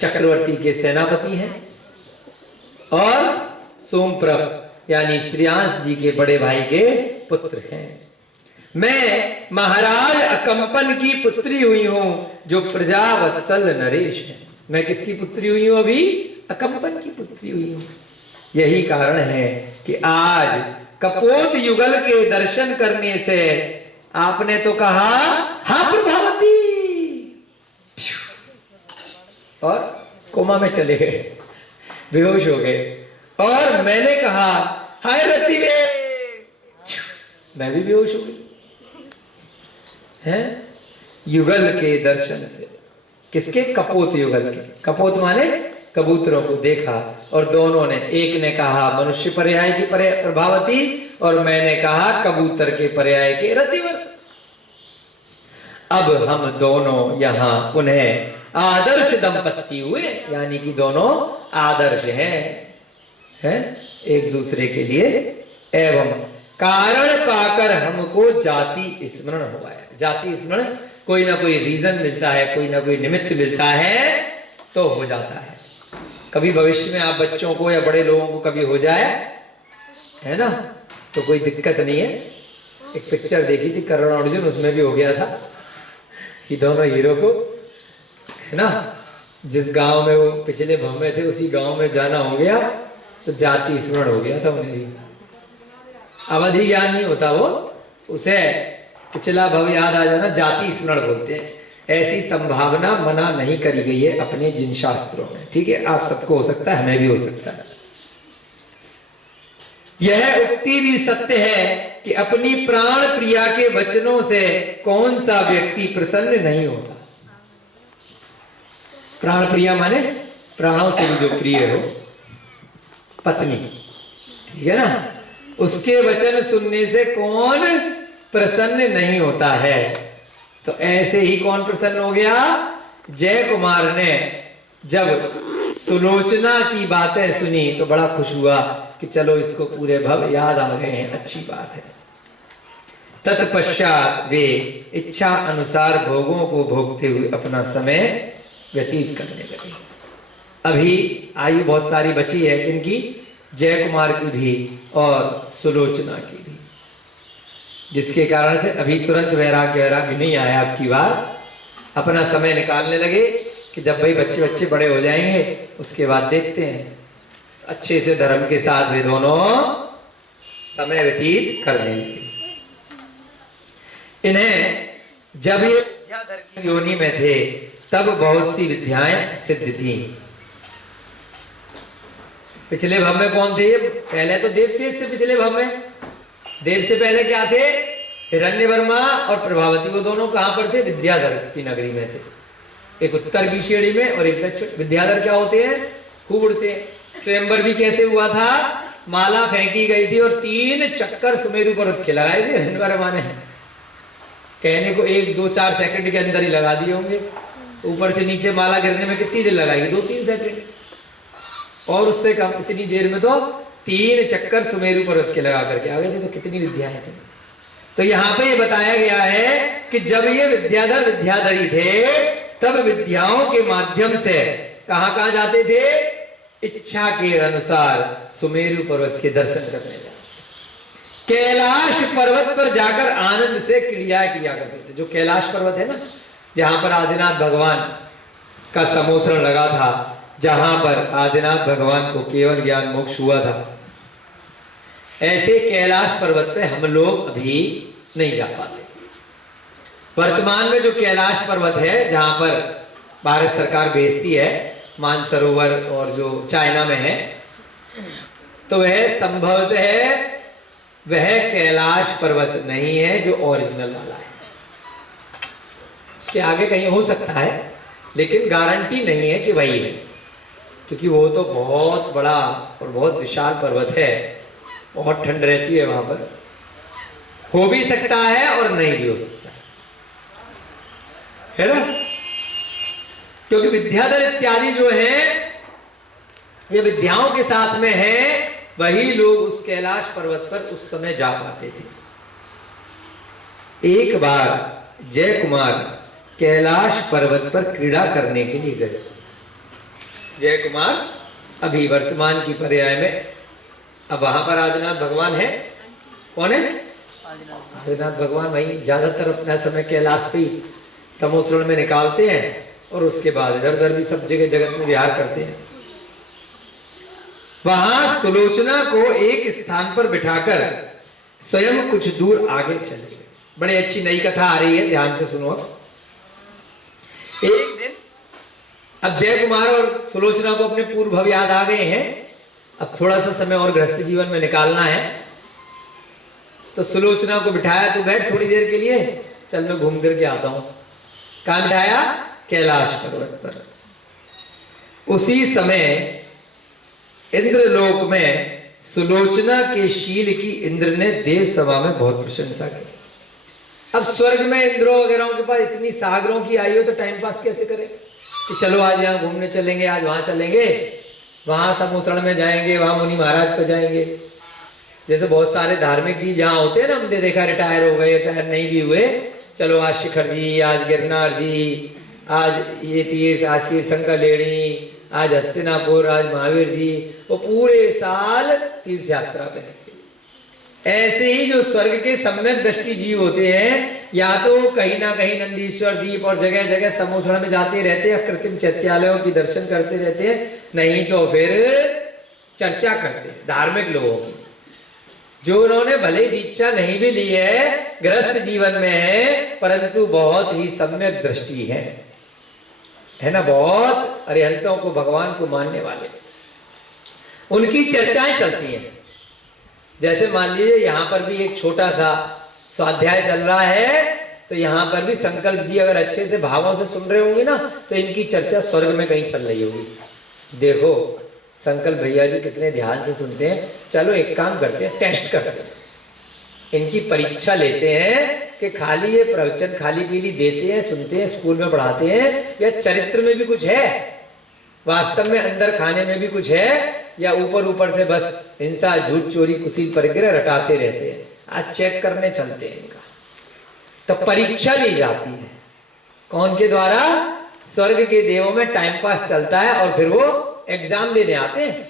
चक्रवर्ती के सेनापति हैं और सोमप्रभ यानी श्रेयांश जी के बड़े भाई के पुत्र हैं। मैं महाराज अकंपन की पुत्री हुई हूं जो प्रजावत्सल नरेश है। मैं किसकी पुत्री हुई हूं? अभी अकंपन की पुत्री हुई हूं। यही कारण है कि आज कपोत युगल के दर्शन करने से आपने तो कहा हा प्रभावती, और कोमा में चले गए, बेहोश हो गए। और मैंने कहा हाय रतिवे, मैं भी बेहोश हो गई। हैं? युगल के दर्शन से। किसके? कपोत युगल के। कपोत माने कबूतरों को देखा, और दोनों ने, एक ने कहा मनुष्य पर्याय की प्रभावती और मैंने कहा कबूतर के पर्याय के रतिवर। अब हम दोनों यहाँ पुनः आदर्श दंपत्ति हुए, यानी कि दोनों आदर्श हैं एक दूसरे के लिए। एवं कारण पाकर हमको जाति स्मरण हुआ है। जाति स्मरण, कोई ना कोई रीजन मिलता है, कोई ना कोई निमित्त मिलता है तो हो जाता है। कभी भविष्य में आप बच्चों को या बड़े लोगों को कभी हो जाए, है ना, तो कोई दिक्कत नहीं है। एक पिक्चर देखी थी करण अर्जुन, उसमें भी हो गया था कि दोनों हीरो को, है ना, जिस गांव में वो पिछले भव में थे उसी गांव में जाना हो गया तो जाति स्मरण हो गया था उन्हें भी। अवधि ज्ञान नहीं होता वो, उसे पिछला भव याद आ जाना जाति स्मरण बोलते हैं। ऐसी संभावना मना नहीं करी गई है अपने जिन शास्त्रों में। ठीक है, आप सबको हो सकता है, हमें भी हो सकता है। यह उक्ति भी सत्य है कि अपनी प्राण प्रिया के वचनों से कौन सा व्यक्ति प्रसन्न नहीं होता। प्राण प्रिया माने प्राणों से भी जो प्रिय हो, पत्नी, ठीक है ना, उसके वचन सुनने से कौन प्रसन्न नहीं होता है। तो ऐसे ही कौन प्रसन्न हो गया? जय कुमार ने जब सुलोचना की बातें सुनी तो बड़ा खुश हुआ कि चलो इसको पूरे भव याद आ गए हैं, अच्छी बात है। तत्पश्चात वे इच्छा अनुसार भोगों को भोगते हुए अपना समय व्यतीत करने लगे। अभी आयु बहुत सारी बची है इनकी, जय कुमार की भी और सुलोचना की भी, जिसके कारण से अभी तुरंत वैराग्य नहीं आया। आपकी बार अपना समय निकालने लगे कि जब भाई बच्चे बच्चे बड़े हो जाएंगे उसके बाद देखते हैं, अच्छे से धर्म के साथ वे दोनों समय व्यतीत करने लगे। इन्हें जब ये विद्याधर की योनि में थे तब बहुत सी विद्याएं सिद्ध थी। पिछले भव में कौन थे? पहले तो देव थे, इससे पिछले भव में देव से पहले क्या थे? हिरण्यवर्मा और प्रभावती। वो दोनों कहां पर थे? विद्याधर की नगरी में थे, एक उत्तर की श्रेणी में और एक दक्षिण। विद्याधर क्या होते हैं? खूब उड़ते हैं। स्वयंवर भी कैसे हुआ था? माला फेंकी गई थी और 3 चक्कर सुमेरु पर्वत के लगाए थे हिरण्यवर्मा ने। कहने को 1, 2, 4 सेकंड के अंदर ही लगा दिए होंगे। ऊपर से नीचे माला गिरने में कितनी देर लगाएगी? 2-3 सेकंड, और उससे कम। इतनी देर में तो 3 चक्कर सुमेरु पर्वत के लगा करके आ गए थे। तो कितनी विद्याएं थी। तो यहाँ पे ये बताया गया है कि जब ये विद्याधर विद्याधरी थे तब विद्याओं के माध्यम से कहां कहां जाते थे? इच्छा के अनुसार सुमेरु पर्वत के दर्शन करने जाते, कैलाश पर्वत पर जाकर आनंद से क्रिया किया करते थे। जो कैलाश पर्वत है ना, जहां पर आदिनाथ भगवान का समोसरण लगा था, जहां पर आदिनाथ भगवान को केवल ज्ञान मोक्ष हुआ था, ऐसे कैलाश पर्वत पे हम लोग अभी नहीं जा पाते। वर्तमान में जो कैलाश पर्वत है, जहां पर भारत सरकार भेजती है मानसरोवर और जो चाइना में है, तो वह संभवतः वह कैलाश पर्वत नहीं है जो ओरिजिनल वाला है। उसके आगे कहीं हो सकता है, लेकिन गारंटी नहीं है कि वही है, क्योंकि वो तो बहुत बड़ा और बहुत विशाल पर्वत है। बहुत ठंड रहती है वहां पर। हो भी सकता है और नहीं भी हो सकता है ना, क्योंकि विद्याधर इत्यादि जो है ये विद्याओं के साथ में है, वही लोग उस कैलाश पर्वत पर उस समय जा पाते थे। एक बार जय कुमार कैलाश पर्वत पर क्रीड़ा करने के लिए गए। जय कुमार अभी वर्तमान की पर्याय में, अब वहां पर आदिनाथ भगवान है। कौन है? आदिनाथ भगवान। वही ज्यादातर अपना समय कैलाश पे समोसरण में निकालते हैं और उसके बाद इधर उधर भी सब जगह जगत में विहार करते हैं। वहां सुलोचना को एक स्थान पर बिठाकर स्वयं कुछ दूर आगे चले गए। बड़ी अच्छी नई कथा आ रही है, ध्यान से सुनो। एक दिन अब जय कुमार और सुलोचना को अपने पूर्व भव याद आ गए हैं। अब थोड़ा सा समय और गृहस्थ जीवन में निकालना है, तो सुलोचना को बिठाया, तो बैठ थोड़ी देर के लिए, चल मैं घूम करके आता हूं। कहां बिठाया? कैलाश पर्वत पर। उसी समय इंद्रलोक में सुलोचना के शील की इंद्र ने देव सभा में बहुत प्रशंसा की। अब स्वर्ग में इंद्रों वगैरह के पास इतनी सागरों की आई हो तो टाइम पास कैसे करें कि चलो आज यहाँ घूमने चलेंगे, आज वहां चलेंगे, वहां समोसरण में जाएंगे, वहां मुनि महाराज पर जाएंगे। जैसे बहुत सारे धार्मिक जी यहाँ होते हैं ना, हमने देखा रिटायर हो गए, रिटायर नहीं भी हुए, चलो आज शिखर जी, आज गिरनार जी, आज ये तीर्थ, आज तीर्थंकर लेणी, आज हस्तिनापुर, आज महावीर जी, वो पूरे साल तीर्थ यात्रा पे रहते हैं। ऐसे ही जो स्वर्ग के सम्यक दृष्टि जीव होते हैं, या तो कहीं ना कहीं नंदीश्वर दीप और जगह जगह समोसरण में जाते रहते हैं, कृत्रिम चैत्यालयों की दर्शन करते रहते हैं, नहीं तो फिर चर्चा करते हैं धार्मिक लोगों की, जो उन्होंने भले ही दीक्षा नहीं भी ली है, गृहस्थ जीवन में है, परंतु बहुत ही सम्यक दृष्टि है ना, बहुत अरिहंतों को, भगवान को मानने वाले, उनकी चर्चाएं चलती हैं। जैसे मान लीजिए यहाँ पर भी एक छोटा सा स्वाध्याय चल रहा है, तो यहाँ पर भी संकल्प जी अगर अच्छे से भावों से सुन रहे होंगे ना, तो इनकी चर्चा स्वर्ग में कहीं चल रही होगी। देखो संकल्प भैया जी कितने ध्यान से सुनते हैं। चलो एक काम करते हैं, टेस्ट करते हैं, इनकी परीक्षा लेते हैं कि खाली ये प्रवचन खाली पीली देते हैं, सुनते हैं, स्कूल में पढ़ाते हैं, या चरित्र में भी कुछ है, वास्तव में अंदर खाने में भी कुछ है, या ऊपर ऊपर से बस हिंसा, झूठ, चोरी, कुसील, परिग्रह रटाते रहते हैं। आज चेक करने चलते हैं इनका। तो परीक्षा ली जाती है कौन के द्वारा? स्वर्ग के देवों में टाइम पास चलता है और फिर वो एग्जाम देने आते हैं,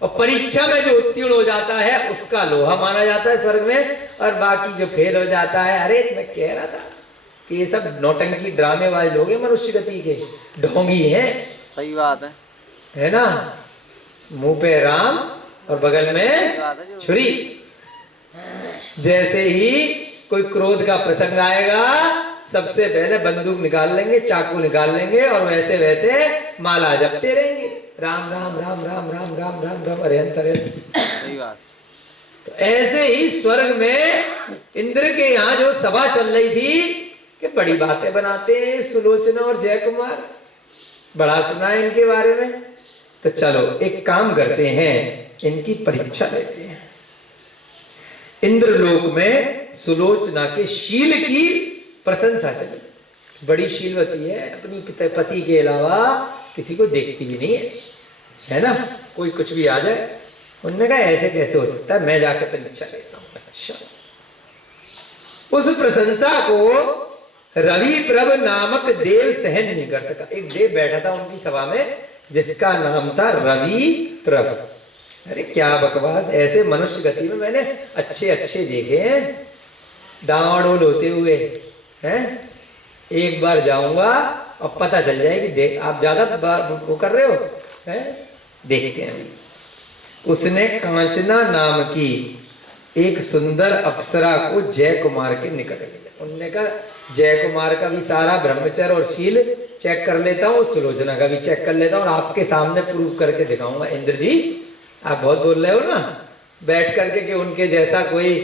और परीक्षा में जो उत्तीर्ण हो जाता है उसका लोहा माना जाता है स्वर्ग में, और बाकी जो फेल हो जाता है, अरे मैं कह रहा था कि ये सब नौटंकी ड्रामे वाले लोग हैं, मनुष्य गति के ढोंगी हैं, सही बात है ना। मुंह पे राम और बगल सही में बात है जो। छुरी। जैसे ही कोई क्रोध का प्रसंग आएगा, सबसे पहले बंदूक निकाल लेंगे, चाकू निकाल लेंगे और वैसे वैसे माला जपते रहेंगे, राम राम राम राम राम राम राम राम अरिहंत अरिहंत। सही बात। तो ऐसे ही स्वर्ग में इंद्र के यहाँ जो सभा चल रही थी कि बड़ी बातें बनाते हैं सुलोचना और जय कुमार, बड़ा सुना है इनके बारे में। तो चलो एक काम करते हैं, इनकी परीक्षा लेते हैं। इंद्रलोक में सुलोचना के शील की प्रशंसा चली, बड़ी शीलवती है, अपनी पति के अलावा किसी को देखती भी नहीं है ना। कोई कुछ भी आ जाए, उन्होंने कहा ऐसे कैसे हो सकता है, मैं जाकर परीक्षा लेता हूं। अच्छा, उस प्रशंसा को रवि प्रभ नामक देव सहन नहीं कर सका। एक देव बैठा था उनकी सभा में जिसका नाम था रवि प्रभ। अरे क्या बकवास, ऐसे मनुष्य गति में मैंने अच्छे अच्छे देखे हैं डावाडोल होते हुए हैं। एक बार जाऊंगा और पता चल जाएगी, देख आप ज्यादा वो कर रहे हो हैं, देखते हैं। उसने कांचना नाम की एक सुंदर अप्सरा को जय कुमार के निकट लिया। उन्होंने कहा जय कुमार का भी सारा ब्रह्मचर्य और शील चेक कर लेता हूँ, सुलोचना का भी चेक कर लेता हूँ और आपके सामने प्रूव करके दिखाऊंगा। इंद्र जी आप बहुत बोल रहे हो ना बैठ करके कि उनके जैसा कोई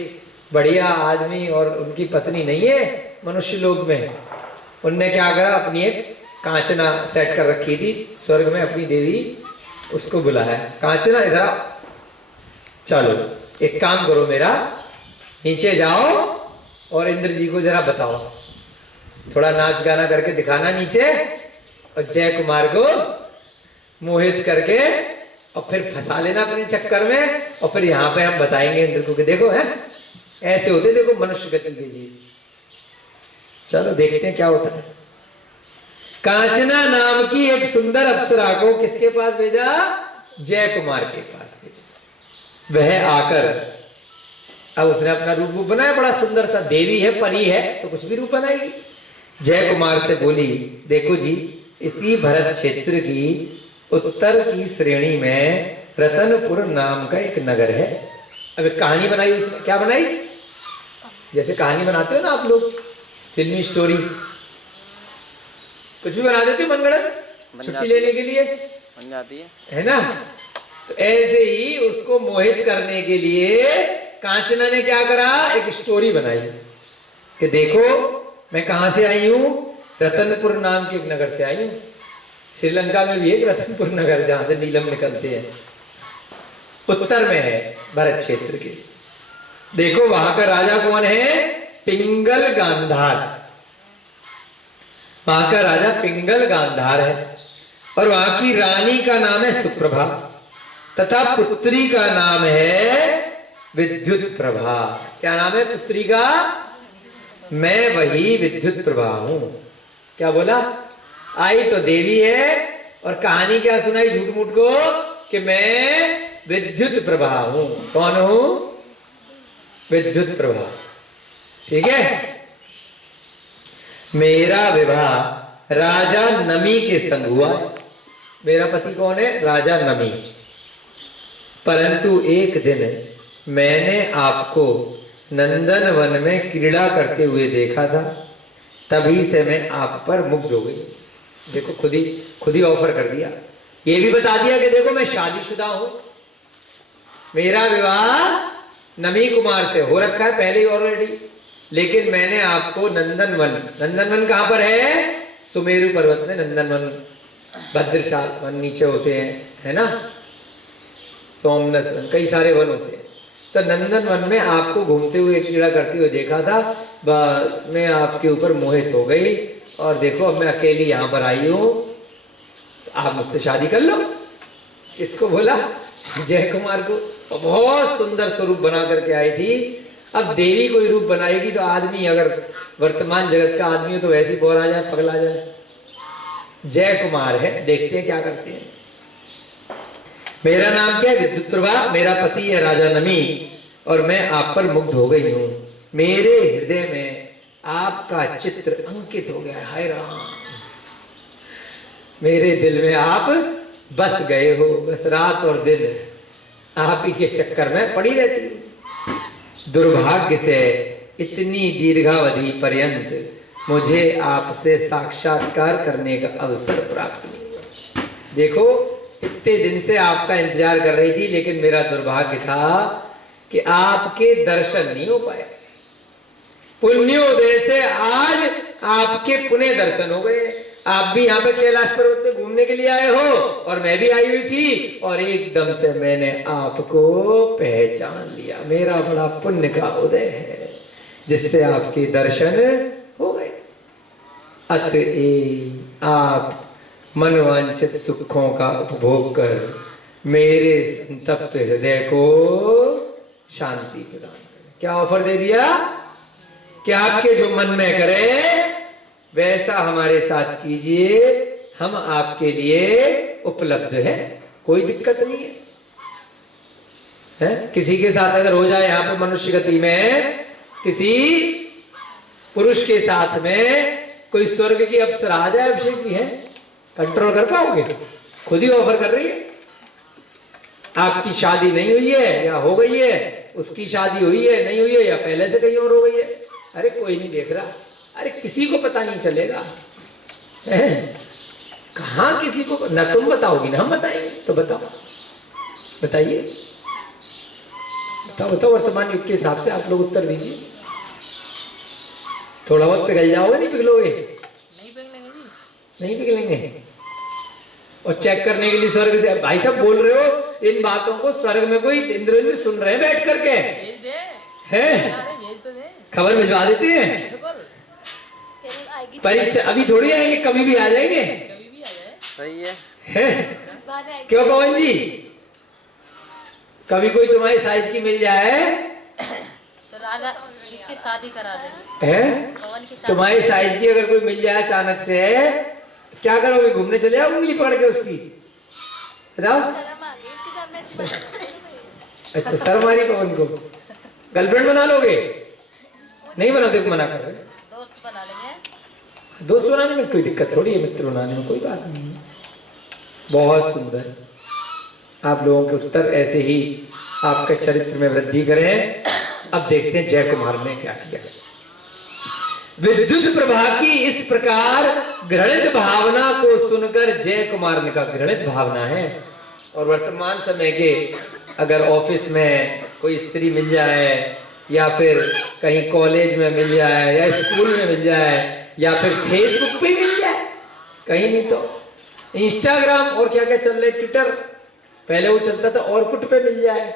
बढ़िया आदमी और उनकी पत्नी नहीं है मनुष्य लोक में। उनने क्या करा, अपनी एक कांचना सेट कर रखी थी स्वर्ग में, अपनी देवी, उसको बुलाया। कांचना इधर आओ, चलो एक काम करो, मेरा नीचे जाओ और इंद्र जी को जरा बताओ, थोड़ा नाच गाना करके दिखाना नीचे, और जय कुमार को मोहित करके और फिर फंसा लेना अपने चक्कर में, और फिर यहाँ पे हम बताएंगे इंद्र को कि देखो है ऐसे होते, देखो मनुष्य गति के जीव। चलो देखते हैं क्या होता है। कांचना नाम की एक सुंदर अप्सरा को किसके पास भेजा, जय कुमार के पास भेजा। वह आकर, अब उसने अपना रूप बनाया, बड़ा सुंदर सा, देवी है परी है तो कुछ भी रूप बनाएगी। जय कुमार से बोली, देखो जी इसी भरत क्षेत्र की उत्तर की श्रेणी में रतनपुर नाम का एक नगर है। अब एक कहानी बनाई उसने, क्या बनाई, जैसे कहानी बनाते हो ना आप लोग, फिल्मी स्टोरी, कुछ भी बना देते हो मनगढ़ंत छुट्टी लेने के लिए, बन जाती है ना। तो ऐसे ही उसको मोहित करने के लिए कांचना ने क्या करा, एक स्टोरी बनाई कि देखो मैं कहां से आई हूं, रतनपुर नाम के एक नगर से आई हूं। श्रीलंका में भी एक रतनपुर नगर जहां से नीलम निकलते हैं, उत्तर में है भरत क्षेत्र के। देखो वहां का राजा कौन है, पिंगल गांधार। वहां का राजा पिंगल गांधार है और वहां की रानी का नाम है सुप्रभा तथा पुत्री का नाम है विद्युत प्रभा। क्या नाम है पुत्री का, मैं वही विद्युत प्रभा हूं। क्या बोला, आई तो देवी है और कहानी क्या सुनाई झूठ मूठ को कि मैं विद्युत प्रभा हूं। कौन हूं, विद्युत प्रभा। ठीक है, मेरा विवाह राजा नमी के संग हुआ। मेरा पति कौन है, राजा नमी। परंतु एक दिन मैंने आपको नंदन वन में क्रीड़ा करते हुए देखा था, तभी से मैं आप पर मुग्ध हो गई। देखो खुद ही ऑफर कर दिया, ये भी बता दिया कि देखो मैं शादीशुदा हूं, मेरा विवाह नमी कुमार से हो रखा है पहले ही ऑलरेडी, लेकिन मैंने आपको नंदनवन कहां पर है, सुमेरु पर्वत में नंदनवन, भद्रशाल वन नीचे होते हैं, है ना, सोमनस वन, कई सारे वन होते हैं। तो नंदन वन में आपको घूमते हुए क्रीड़ा करते हुए देखा था, बस मैं आपके ऊपर मोहित हो गई और देखो अब मैं अकेली यहाँ पर आई हूँ, तो आप मुझसे शादी कर लो। किसको बोला, जय कुमार को। बहुत सुंदर स्वरूप बना करके आई थी। अब देवी कोई रूप बनाएगी तो आदमी अगर वर्तमान जगत का आदमी हो तो वैसे ही बोर आ जाए, पगला जाए। जय कुमार है, देखते हैं क्या करते हैं। मेरा नाम क्या है, विद्युत प्रभा, मेरा पति है राजा नमी और मैं आप पर मुग्ध हो गई हूं। मेरे हृदय में आपका चित्र अंकित हो गया। हाय राम, मेरे दिल में आप बस गए हो। बस रात और दिन आप ही के चक्कर में पड़ी रहती हूँ। दुर्भाग्य से इतनी दीर्घावधि पर्यंत मुझे आपसे साक्षात्कार करने का अवसर प्राप्त नहीं हुआ। देखो, इतने दिन से आपका इंतजार कर रही थी, लेकिन मेरा दुर्भाग्य था कि आपके दर्शन नहीं हो पाए। पुण्योदय से आज आपके पुण्य दर्शन हो गए। आप भी यहाँ पे कैलाश पर्वत पे घूमने के लिए आए हो और मैं भी आई हुई थी, और एकदम से मैंने आपको पहचान लिया। मेरा बड़ा पुण्य का उदय है जिससे आपके दर्शन हो गए। अतएव आप मनोवांछित सुखों का उपभोग कर मेरे संतप्त हृदय को शांति प्रदान करें। क्या ऑफर दे दिया कि आपके जो मन में करे वैसा हमारे साथ कीजिए, हम आपके लिए उपलब्ध हैं, कोई दिक्कत नहीं है। किसी के साथ अगर हो जाए यहाँ पे मनुष्य गति में, किसी पुरुष के साथ में कोई स्वर्ग की अप्सरा आ जाए, अभिषेक जी है, कंट्रोल कर पाओगे? खुद ही ऑफर कर रही है। आपकी शादी नहीं हुई है या हो गई है, उसकी शादी हुई है नहीं हुई है, या पहले से कहीं और हो गई है, अरे कोई नहीं देख रहा, अरे किसी को पता नहीं चलेगा। कहाँ किसी को, ना तुम बताओगी ना हम बताएंगे। तो बताओ, बताइए, बताओ बताओ, वर्तमान युग के हिसाब से आप लोग उत्तर दीजिए। थोड़ा बहुत पिघल जाओगे, नहीं पिघलोगे? नहीं पिघलेंगे जी, नहीं पिघलेंगे। और चेक करने के लिए स्वर्ग से भाई साहब बोल रहे हो इन बातों को, स्वर्ग में कोई इंद्र सुन रहे हैं बैठ करके? भेज दे, हैं? भेज तो दे, खबर भिजवा देते हैं। परीक्षा अभी थोड़ी आएंगे, कभी भी आ जाएंगे। कभी भी आ जाए, सही है। हैं? क्यों पवन जी, कभी कोई तुम्हारी साइज की मिल जाए तो राजा इसकी शादी करा देंगे। हैं? तुम्हारी साइज की अगर कोई मिल जाए अचानक से, क्या करोगे? घूमने चले आओ उंगली पकड़ के उसकी? बताओ। अच्छा, शर्म आ रही पवन को? गर्लफ्रेंड बना लोगे? नहीं बनाते, मना कर रहे? दोस्त बना लेंगे। दोस्त बनाने में कोई दिक्कत थोड़ी है, मित्र बनाने में कोई बात नहीं है। बहुत सुंदर, आप लोगों के उत्तर ऐसे ही आपके चरित्र में वृद्धि करें। अब देखते हैं जय कुमार ने क्या किया। विद्युत प्रभा की इस प्रकार घृणित भावना को सुनकर जय कुमार ने कहा, घृणित भावना है। और वर्तमान समय के अगर ऑफिस में कोई स्त्री मिल जाए, या फिर कहीं कॉलेज में मिल जाए, या स्कूल में मिल जाए, या फिर फेसबुक पे मिल जाए, कहीं नहीं तो इंस्टाग्राम और क्या क्या चल रहा है, ट्विटर, पहले वो चलता था ऑर्कुट पे मिल जाए,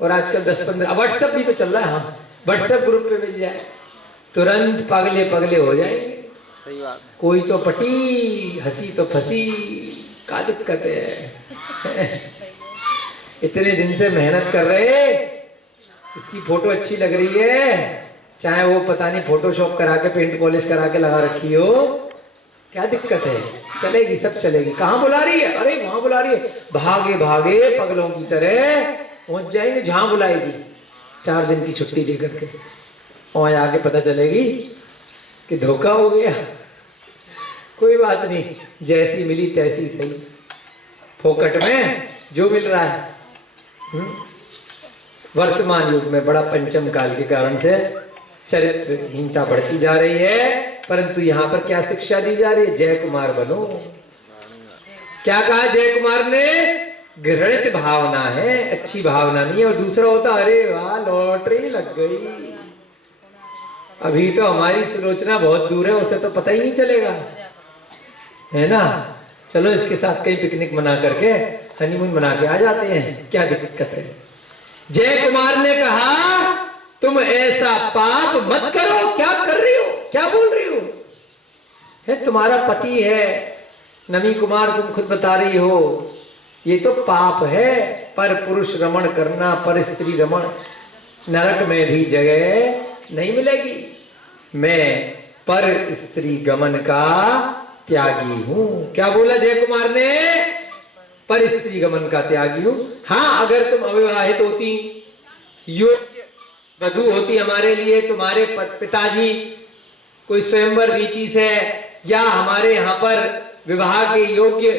और आजकल 10-15 व्हाट्सएप भी तो चल रहा है। हाँ, व्हाट्सएप ग्रुप पे मिल जाए, तुरंत पगले पगले हो जाएंगे। सही बात। कोई तो पटी, हंसी तो फंसी, क्या दिक्कत है? इतने दिन से मेहनत कर रहे, इसकी फोटो अच्छी लग रही है, चाहे वो पता नहीं फोटोशॉप करा के पेंट पॉलिश करा के लगा रखी हो, क्या दिक्कत है? चलेगी, सब चलेगी। कहाँ बुला रही है? अरे वहां बुला रही है। भागे भागे पगलों की तरह पहुंच जाएंगे जहां बुलाएगी, 4 दिन की छुट्टी लेकर के। और आगे पता चलेगी कि धोखा हो गया। कोई बात नहीं, जैसी मिली तैसी सही, फोकट में जो मिल रहा है। वर्तमान युग में बड़ा पंचम काल के कारण से चरित्रहीनता बढ़ती जा रही है, परंतु यहाँ पर क्या शिक्षा दी जा रही है? जय कुमार बनो। क्या कहा जय कुमार ने? घृणित भावना है, अच्छी भावना नहीं है। और दूसरा होता, अरे वाह लॉटरी लग गई, अभी तो हमारी सुलोचना बहुत दूर है, उसे तो पता ही नहीं चलेगा, है ना? चलो इसके साथ कहीं पिकनिक मना करके हनीमून मना के आ जाते हैं, क्या दिक्कत है? जय कुमार ने कहा, तुम ऐसा पाप मत करो। क्या कर रही हो? क्या बोल रही हो? है तुम्हारा पति है नमी कुमार, तुम खुद बता रही हो, ये तो पाप है। पर पुरुष रमण करना, पर स्त्री रमण, नरक में भी जगह नहीं मिलेगी। मैं पर स्त्री गमन का त्यागी हूं। क्या बोला जय कुमार ने? पर स्त्री गमन का त्यागी हूं। हाँ, अगर तुम अविवाहित होती, योग्य वधू होती हमारे लिए, तुम्हारे पिताजी कोई स्वयंवर रीति से या हमारे यहाँ पर विवाह के योग्य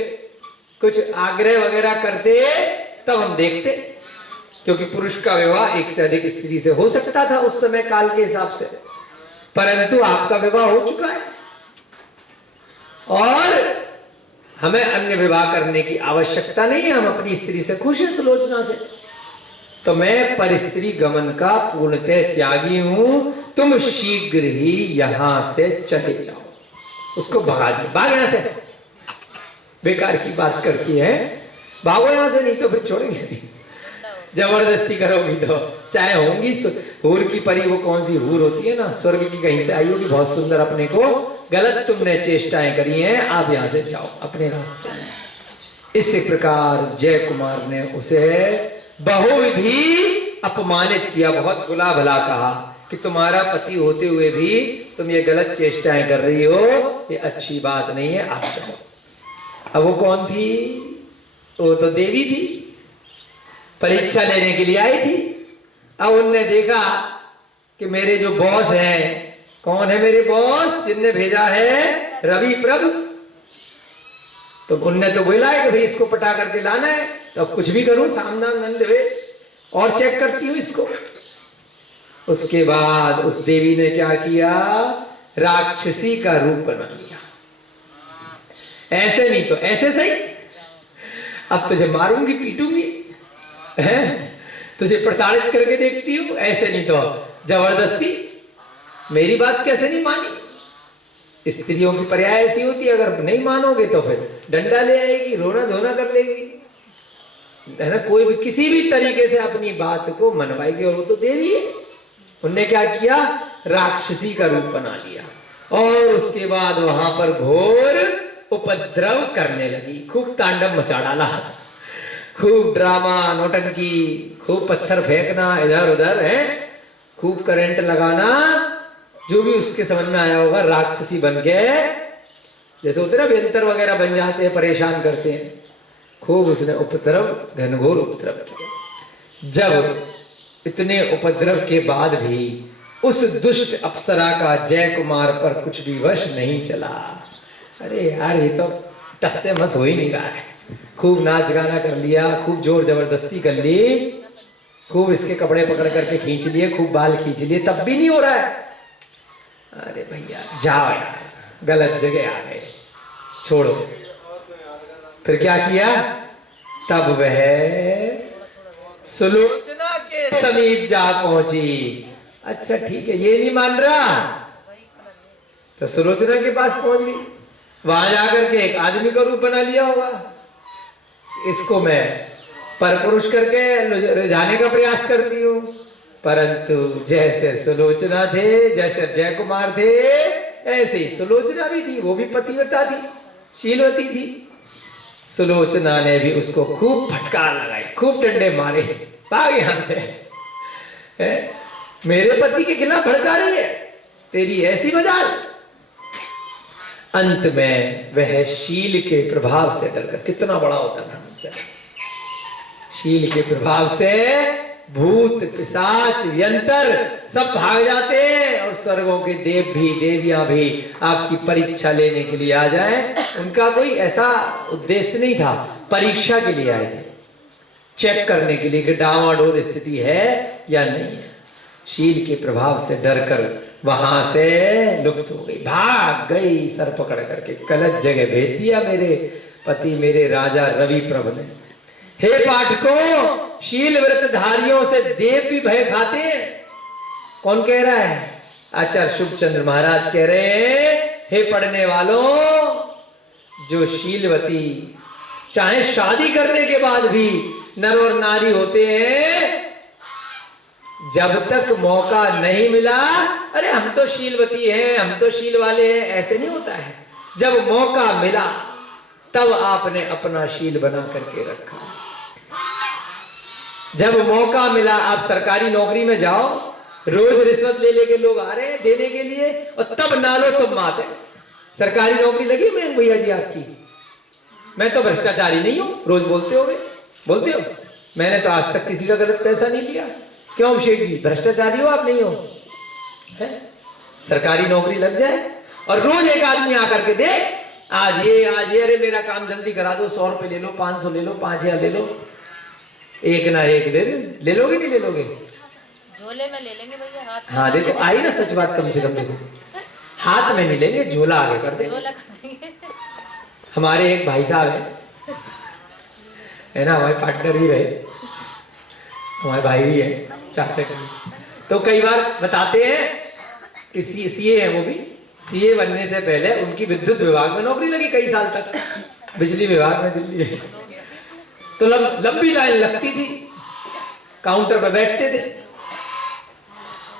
कुछ आग्रह वगैरह करते तब हम देखते, क्योंकि पुरुष का विवाह एक से अधिक स्त्री से हो सकता था उस समय काल के हिसाब से, परंतु आपका विवाह हो चुका है और हमें अन्य विवाह करने की आवश्यकता नहीं है, हम अपनी स्त्री से खुश हैं सुलोचना से। तो मैं परस्त्री गमन का पूर्णतः त्यागी हूं, तुम शीघ्र ही यहां से चले जाओ। उसको भगा दो, भाग यहां से, बेकार की बात करती है, भागो यहां से, नहीं तो फिर छोड़ेंगे नहीं, जबरदस्ती करोगी तो। चाहे होंगी हूर की परी, वो कौन सी हूर होती है ना, स्वर्ग की कहीं से आई होगी बहुत सुंदर, अपने को गलत तुमने चेष्टाएं करी हैं, आप यहां से जाओ अपने रास्ते में। इसी प्रकार जय कुमार ने उसे बहुविधि अपमानित किया, बहुत बुला भला कहा कि तुम्हारा पति होते हुए भी तुम ये गलत चेष्टाएं कर रही हो, ये अच्छी बात नहीं है, आप चलो। अब वो कौन थी? वो तो देवी थी, परीक्षा लेने के लिए आई थी। अब उनने देखा कि मेरे जो बॉस हैं, कौन है मेरे बॉस जिनने भेजा है? रवि प्रभु। तो उनने तो बोला है कि भाई इसको पटा करके लाना है, तो अब कुछ भी करूं सामना नंद वे और चेक करती हूं इसको। उसके बाद उस देवी ने क्या किया? राक्षसी का रूप बना लिया। ऐसे नहीं तो ऐसे सही, अब तुझे मारूंगी पीटूंगी, है तुझे प्रताड़ित करके देखती हूं, ऐसे नहीं तो जबरदस्ती। मेरी बात कैसे नहीं मानी? स्त्रियों की पर्याय ऐसी होती है, अगर नहीं मानोगे तो फिर डंडा ले आएगी, रोना धोना कर लेगी, है ना, कोई भी किसी भी तरीके से अपनी बात को मनवाएगी। और वो तो देवी है, उनने क्या किया? राक्षसी का रूप बना लिया और उसके बाद वहां पर घोर उपद्रव करने लगी, खूब तांडव मचा डाला, खूब ड्रामा नौटंकी, खूब पत्थर फेंकना इधर उधर, है खूब करंट लगाना, जो भी उसके समझ में आया होगा। राक्षसी बन गए, जैसे होते ना व्यंतर वगैरह बन जाते हैं, परेशान करते हैं, खूब उसने उपद्रव, घनघोर उपद्रव किया। जब इतने उपद्रव के बाद भी उस दुष्ट अप्सरा का जय कुमार पर कुछ भी वश नहीं चला। अरे यार, ये तो टस से मस हो ही नहीं रहा है, खूब नाच गाना कर लिया, खूब जोर जबरदस्ती कर ली, खूब इसके कपड़े पकड़ करके खींच लिए, खूब बाल खींच लिए, तब भी नहीं हो रहा है। अरे भैया जाओ यार, गलत जगह आ गए, छोड़ो। फिर क्या किया? तब वह सुलोचना के समीप जा पहुंची। अच्छा ठीक है, ये नहीं मान रहा, तो सुलोचना के पास पहुंच गई। वहां जाकर के एक आदमी का रूप बना लिया होगा, इसको मैं परपुरुष करके रिझाने का प्रयास करती हूँ। परंतु जैसे सुलोचना थे, जैसे जय कुमार थे, ऐसे ही सुलोचना भी थी, वो भी पतिव्रता थी, शीलवती थी। सुलोचना ने भी उसको खूब फटकार लगाई, खूब डंडे मारे, भाग यहां से, मेरे पति के खिलाफ भड़का रही है, तेरी ऐसी मजाल। अंत में वह शील के प्रभाव से डरकर, कितना बड़ा होता था, शील के प्रभाव से भूत पिशाच यंत्र सब भाग जाते हैं और स्वर्गों के देव भी देवियां भी आपकी परीक्षा लेने के लिए आ जाएं। उनका कोई ऐसा उद्देश्य नहीं था, परीक्षा के लिए आए थे, चेक करने के लिए कि डावाडोल स्थिति है या नहीं है। शील के प्रभाव से डरकर वहां से लुप्त हो गई, भाग गई, सर पकड़ करके गलत जगह भेज दिया मेरे पति, मेरे राजा रवि प्रभु ने। हे पाठकों, शील व्रत धारियों से देव भी भय खाते हैं। कौन कह रहा है? आचार्य शुभचंद्र महाराज कह रहे हैं, हे पढ़ने वालों, जो शीलवती चाहे शादी करने के बाद भी नर और नारी होते हैं, जब तक मौका नहीं मिला, अरे हम तो शीलवती हैं, हम तो शील वाले हैं, ऐसे नहीं होता है। जब मौका मिला तब आपने अपना शील बना करके रखा। जब मौका मिला, आप सरकारी नौकरी में जाओ, रोज रिश्वत ले लेके लोग आ रहे हैं देने के लिए, और तब नालो तुम माते। सरकारी नौकरी लगी मैं भैया जी आपकी? मैं तो भ्रष्टाचारी नहीं हूं, रोज बोलते होगे, बोलते हो, मैंने तो आज तक किसी का गलत पैसा नहीं लिया। क्यों अभिषेक जी, भ्रष्टाचारी हो आप? नहीं हो, है? सरकारी नौकरी लग जाए और रोज एक आदमी आकर के दे, आज ये अरे मेरा काम जल्दी करा दो, 100 रुपए ले लो, 500 ले लो, 5000 ले लो, एक ना एक ले लोगे नहीं ले लोगे? झोले में ले लेंगे भैया, हाथ में हाँ देखो आई ना सच बात, कम से कम देखो हाथ में नहीं लेंगे, झोला आगे कर देंगे। झोला कर देंगे। हमारे एक भाई साहब है ना, हमारे पार्टनर ही रहे, हमारे भाई भी है, चाचा के, तो कई बार बताते हैं कि सीए है, वो भी सीए बनने से पहले उनकी विद्युत विभाग में नौकरी लगी कई साल तक, बिजली विभाग में दिल्ली है। तो लंबी लाइन लगती थी, काउंटर पर बैठते थे,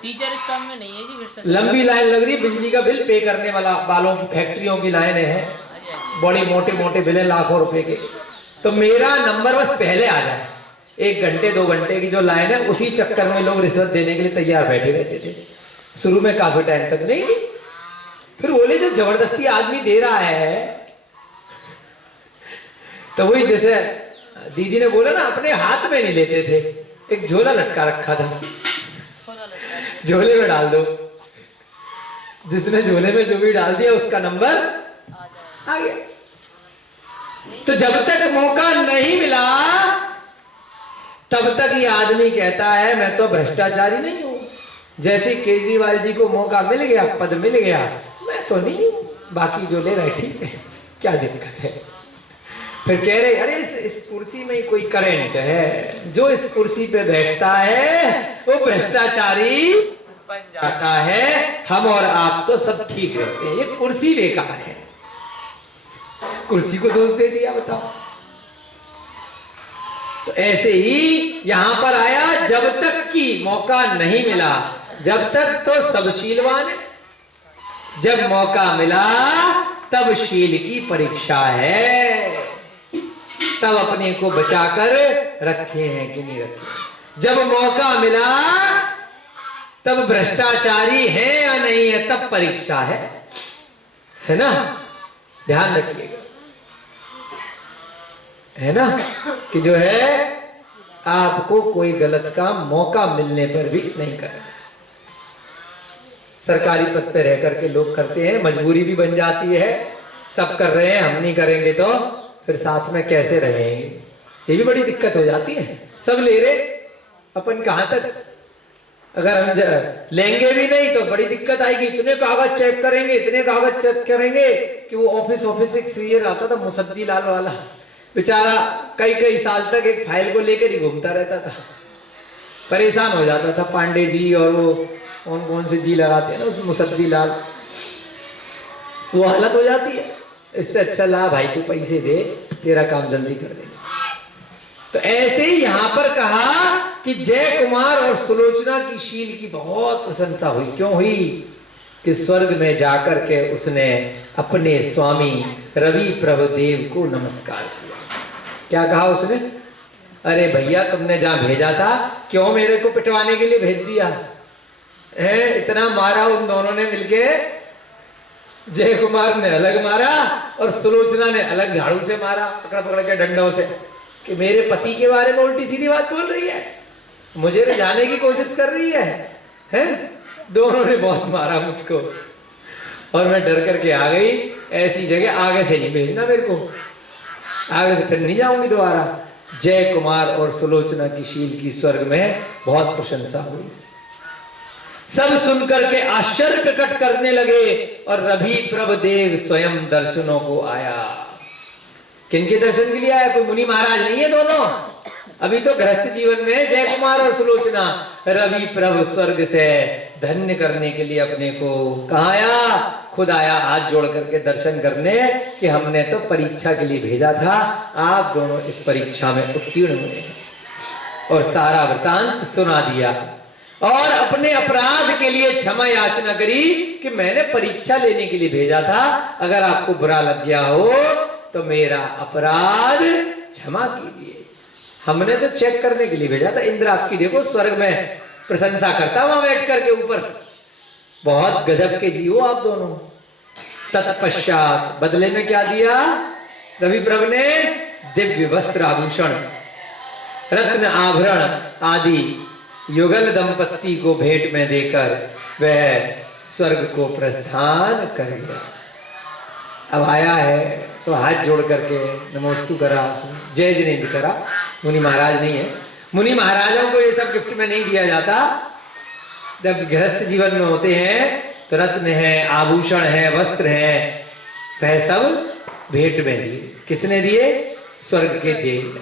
टीचर स्टाफ में नहीं है जी, फिर से लंबी लाइन लग रही, बिजली का बिल पे करने वालों की फैक्ट्रियों की लाइन है, बड़े मोटे मोटे बिल है लाखों रुपए के। तो मेरा नंबर बस पहले आ जाए, 1 घंटे 2 घंटे की जो लाइन है, उसी चक्कर में लोग रिश्वत देने के लिए तैयार बैठे रहते थे। शुरू में काफी टाइम तक नहीं, फिर बोले जब जबरदस्ती आदमी दे रहा है, तो वही जैसे दीदी ने बोला ना, अपने हाथ में नहीं लेते थे, एक झोला लटका रखा था, झोले में डाल दो, जिसने झोले में जो भी डाल दिया उसका नंबर आ गया। तो जब तक मौका नहीं मिला तब तक ये आदमी कहता है मैं तो भ्रष्टाचारी नहीं हूं। जैसे केजरीवाल जी को मौका मिल गया, पद मिल गया, मैं तो नहीं हूं, बाकी जो ले रहे ठीक है, क्या दिक्कत है। फिर कह रहे अरे इस कुर्सी में ही कोई करंट है, जो इस कुर्सी पे बैठता है वो भ्रष्टाचारी बन जाता है, हम और आप तो सब ठीक रहते हैं, ये कुर्सी बेकार है। कुर्सी को दोष दे दिया, बताओ। तो ऐसे ही यहां पर आया, जब तक कि मौका नहीं मिला, जब तक तो सब शीलवान है, जब मौका मिला तब शील की परीक्षा है, तब अपने को बचाकर रखे हैं कि नहीं रखे। जब मौका मिला तब भ्रष्टाचारी है या नहीं है, तब परीक्षा है ना, ध्यान रखिएगा, है ना, कि जो है आपको कोई गलत काम मौका मिलने पर भी नहीं करना। सरकारी पद पे रह करके लोग करते हैं, मजबूरी भी बन जाती है, सब कर रहे हैं, हम नहीं करेंगे तो फिर साथ में कैसे रहेंगे, ये भी बड़ी दिक्कत हो जाती है। सब ले रहे, अपन कहां तक, अगर हम लेंगे भी नहीं तो बड़ी दिक्कत आएगी, इतने कागज चेक करेंगे, इतने कागज चेक करेंगे कि वो ऑफिस एक सीनियर आता था मुसद्दी लाल वाला, बेचारा कई साल तक एक फाइल को लेकर ही घूमता रहता था, परेशान हो जाता था। पांडे जी और वो कौन से जी लगाते हैं ना उस मुसद्दी लाल, वो हालत हो जाती है। इससे अच्छा ला भाई तू पैसे दे, तेरा काम जल्दी कर देंगे। तो ऐसे ही यहां पर कहा कि जय कुमार और सुलोचना की शील की बहुत प्रशंसा हुई। क्यों हुई? कि स्वर्ग में जाकर के उसने अपने स्वामी रवि प्रभुदेव को नमस्कार किया। क्या कहा उसने? अरे भैया तुमने जहां भेजा था, क्यों मेरे को पिटवाने के लिए भेज दिया है? इतना मारा उन दोनों ने मिलके, जय कुमार ने अलग मारा और सुलोचना ने अलग झाड़ू से मारा, पकड़ के डंडों से, कि मेरे पति के बारे में उल्टी सीधी बात बोल रही है, मुझे रिझाने की कोशिश कर रही है? दोनों ने बहुत मारा मुझको और मैं डर करके आ गई। ऐसी जगह आगे से नहीं भेजना मेरे को, आगे से फिर नहीं जाऊंगी दोबारा। जय कुमार और सुलोचना की शील की स्वर्ग में बहुत प्रशंसा हुई। सब सुनकर के आश्चर्य प्रकट करने लगे और रवि प्रभुदेव स्वयं दर्शनों को आया। किनके दर्शन के लिए आया? कोई मुनि महाराज नहीं है दोनों, अभी तो गृहस्थ जीवन में जय कुमार और सुलोचना। रवि प्रभु स्वर्ग से धन्य करने के लिए अपने को कहाँ आया? खुद आया हाथ जोड़ करके दर्शन करने, कि हमने तो परीक्षा के लिए भेजा था, आप दोनों इस परीक्षा में उत्तीर्ण हुए और सारा वृतांत सुना दिया और अपने अपराध के लिए क्षमा याचना करी कि मैंने परीक्षा लेने के लिए भेजा था, अगर आपको बुरा लग गया हो तो मेरा अपराध क्षमा कीजिए। हमने तो चेक करने के लिए भेजा था। इंद्र आपकी देखो स्वर्ग में प्रशंसा करता वहां बैठ करके ऊपर, बहुत गजब के जीवो आप दोनों। तत्पश्चात बदले में क्या दिया रवि प्रभु ने? दिव्य वस्त्र आभूषण, रत्न आभरण आदि युगल दंपत्ति को भेंट में देकर वह स्वर्ग को प्रस्थान कर गया। अब आया है तो हाथ जोड़ करके नमोस्तु करा, जय जिनेन्द्र करा। मुनि महाराज नहीं है, मुनि महाराजों को ये सब गिफ्ट में नहीं दिया जाता। जब गृहस्थ जीवन में होते हैं तो रत्न है, आभूषण है, वस्त्र है, वह सब भेंट में दिए। किसने दिए? स्वर्ग के देव ने।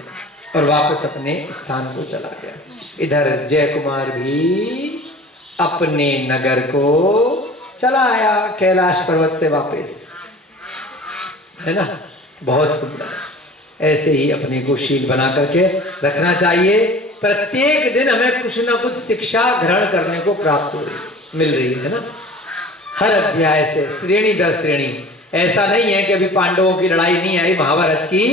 और वापस अपने स्थान को चला गया। इधर जय कुमार भी अपने नगर को चला आया, कैलाश पर्वत से वापस, है ना। बहुत सुंदर। ऐसे ही अपने को शील बना करके रखना चाहिए। प्रत्येक दिन हमें कुछ ना कुछ शिक्षा ग्रहण करने को प्राप्त हो रही, मिल रही है ना। हर अध्याय से श्रेणी दर श्रेणी। ऐसा नहीं है कि अभी पांडवों की लड़ाई नहीं आई महाभारत की,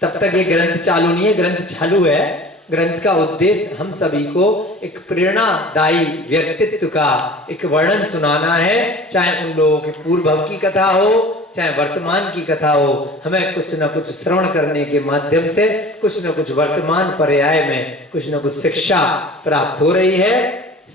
तब तक ये ग्रंथ चालू नहीं है। ग्रंथ चालू है। ग्रंथ का उद्देश्य हम सभी को एक प्रेरणादायी व्यक्तित्व का एक वर्णन सुनाना है। चाहे उन लोगों के पूर्व की कथा हो, चाहे वर्तमान की कथा हो, हमें कुछ न कुछ श्रवण करने के माध्यम से कुछ न कुछ वर्तमान पर्याय में कुछ न कुछ शिक्षा प्राप्त हो रही है।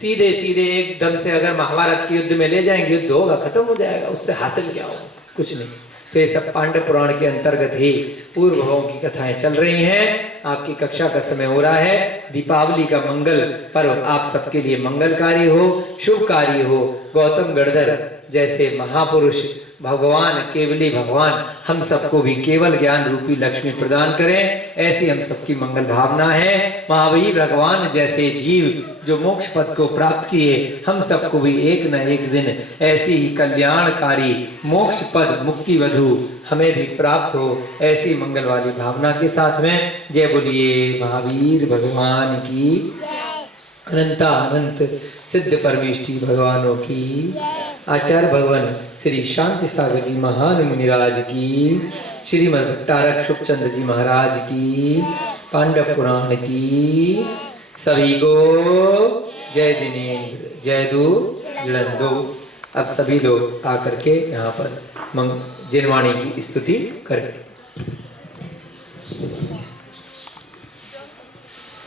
सीधे सीधे एकदम से अगर महाभारत के युद्ध में ले जाएंगे, युद्ध होगा, खत्म हो जाएगा, उससे हासिल क्या होगा? कुछ नहीं। तो ये सब पांडव पुराण के अंतर्गत ही पूर्व भावों की कथाएं चल रही हैं। आपकी कक्षा का समय हो रहा है। दीपावली का मंगल पर्व आप सबके लिए मंगलकारी हो, शुभकारी हो। गौतम गणधर जैसे महापुरुष भगवान, केवली भगवान हम सबको भी केवल ज्ञान रूपी लक्ष्मी प्रदान करें, ऐसी हम सबकी मंगल भावना है। महावीर भगवान जैसे जीव जो मोक्ष पद को प्राप्त किए, हम सबको भी एक न एक दिन ऐसी ही कल्याणकारी मोक्ष पद मुक्ति वधु हमें भी प्राप्त हो, ऐसी मंगल वाली भावना के साथ में जय बोलिए महावीर भगवान की। अनंता अनंत सिद्ध परमेष्ठी भगवानों की। आचार्य भगवान श्री शांति सागर जी महान मुनिराज की, श्रीमद् भट्टारक शुभचंद्र जी महाराज की, पांडव पुराण की। सभी को जय जिनेन्द्र, जय दो जड़ंदो। अब सभी लोग आकर के यहाँ पर जिनवाणी की स्तुति करें।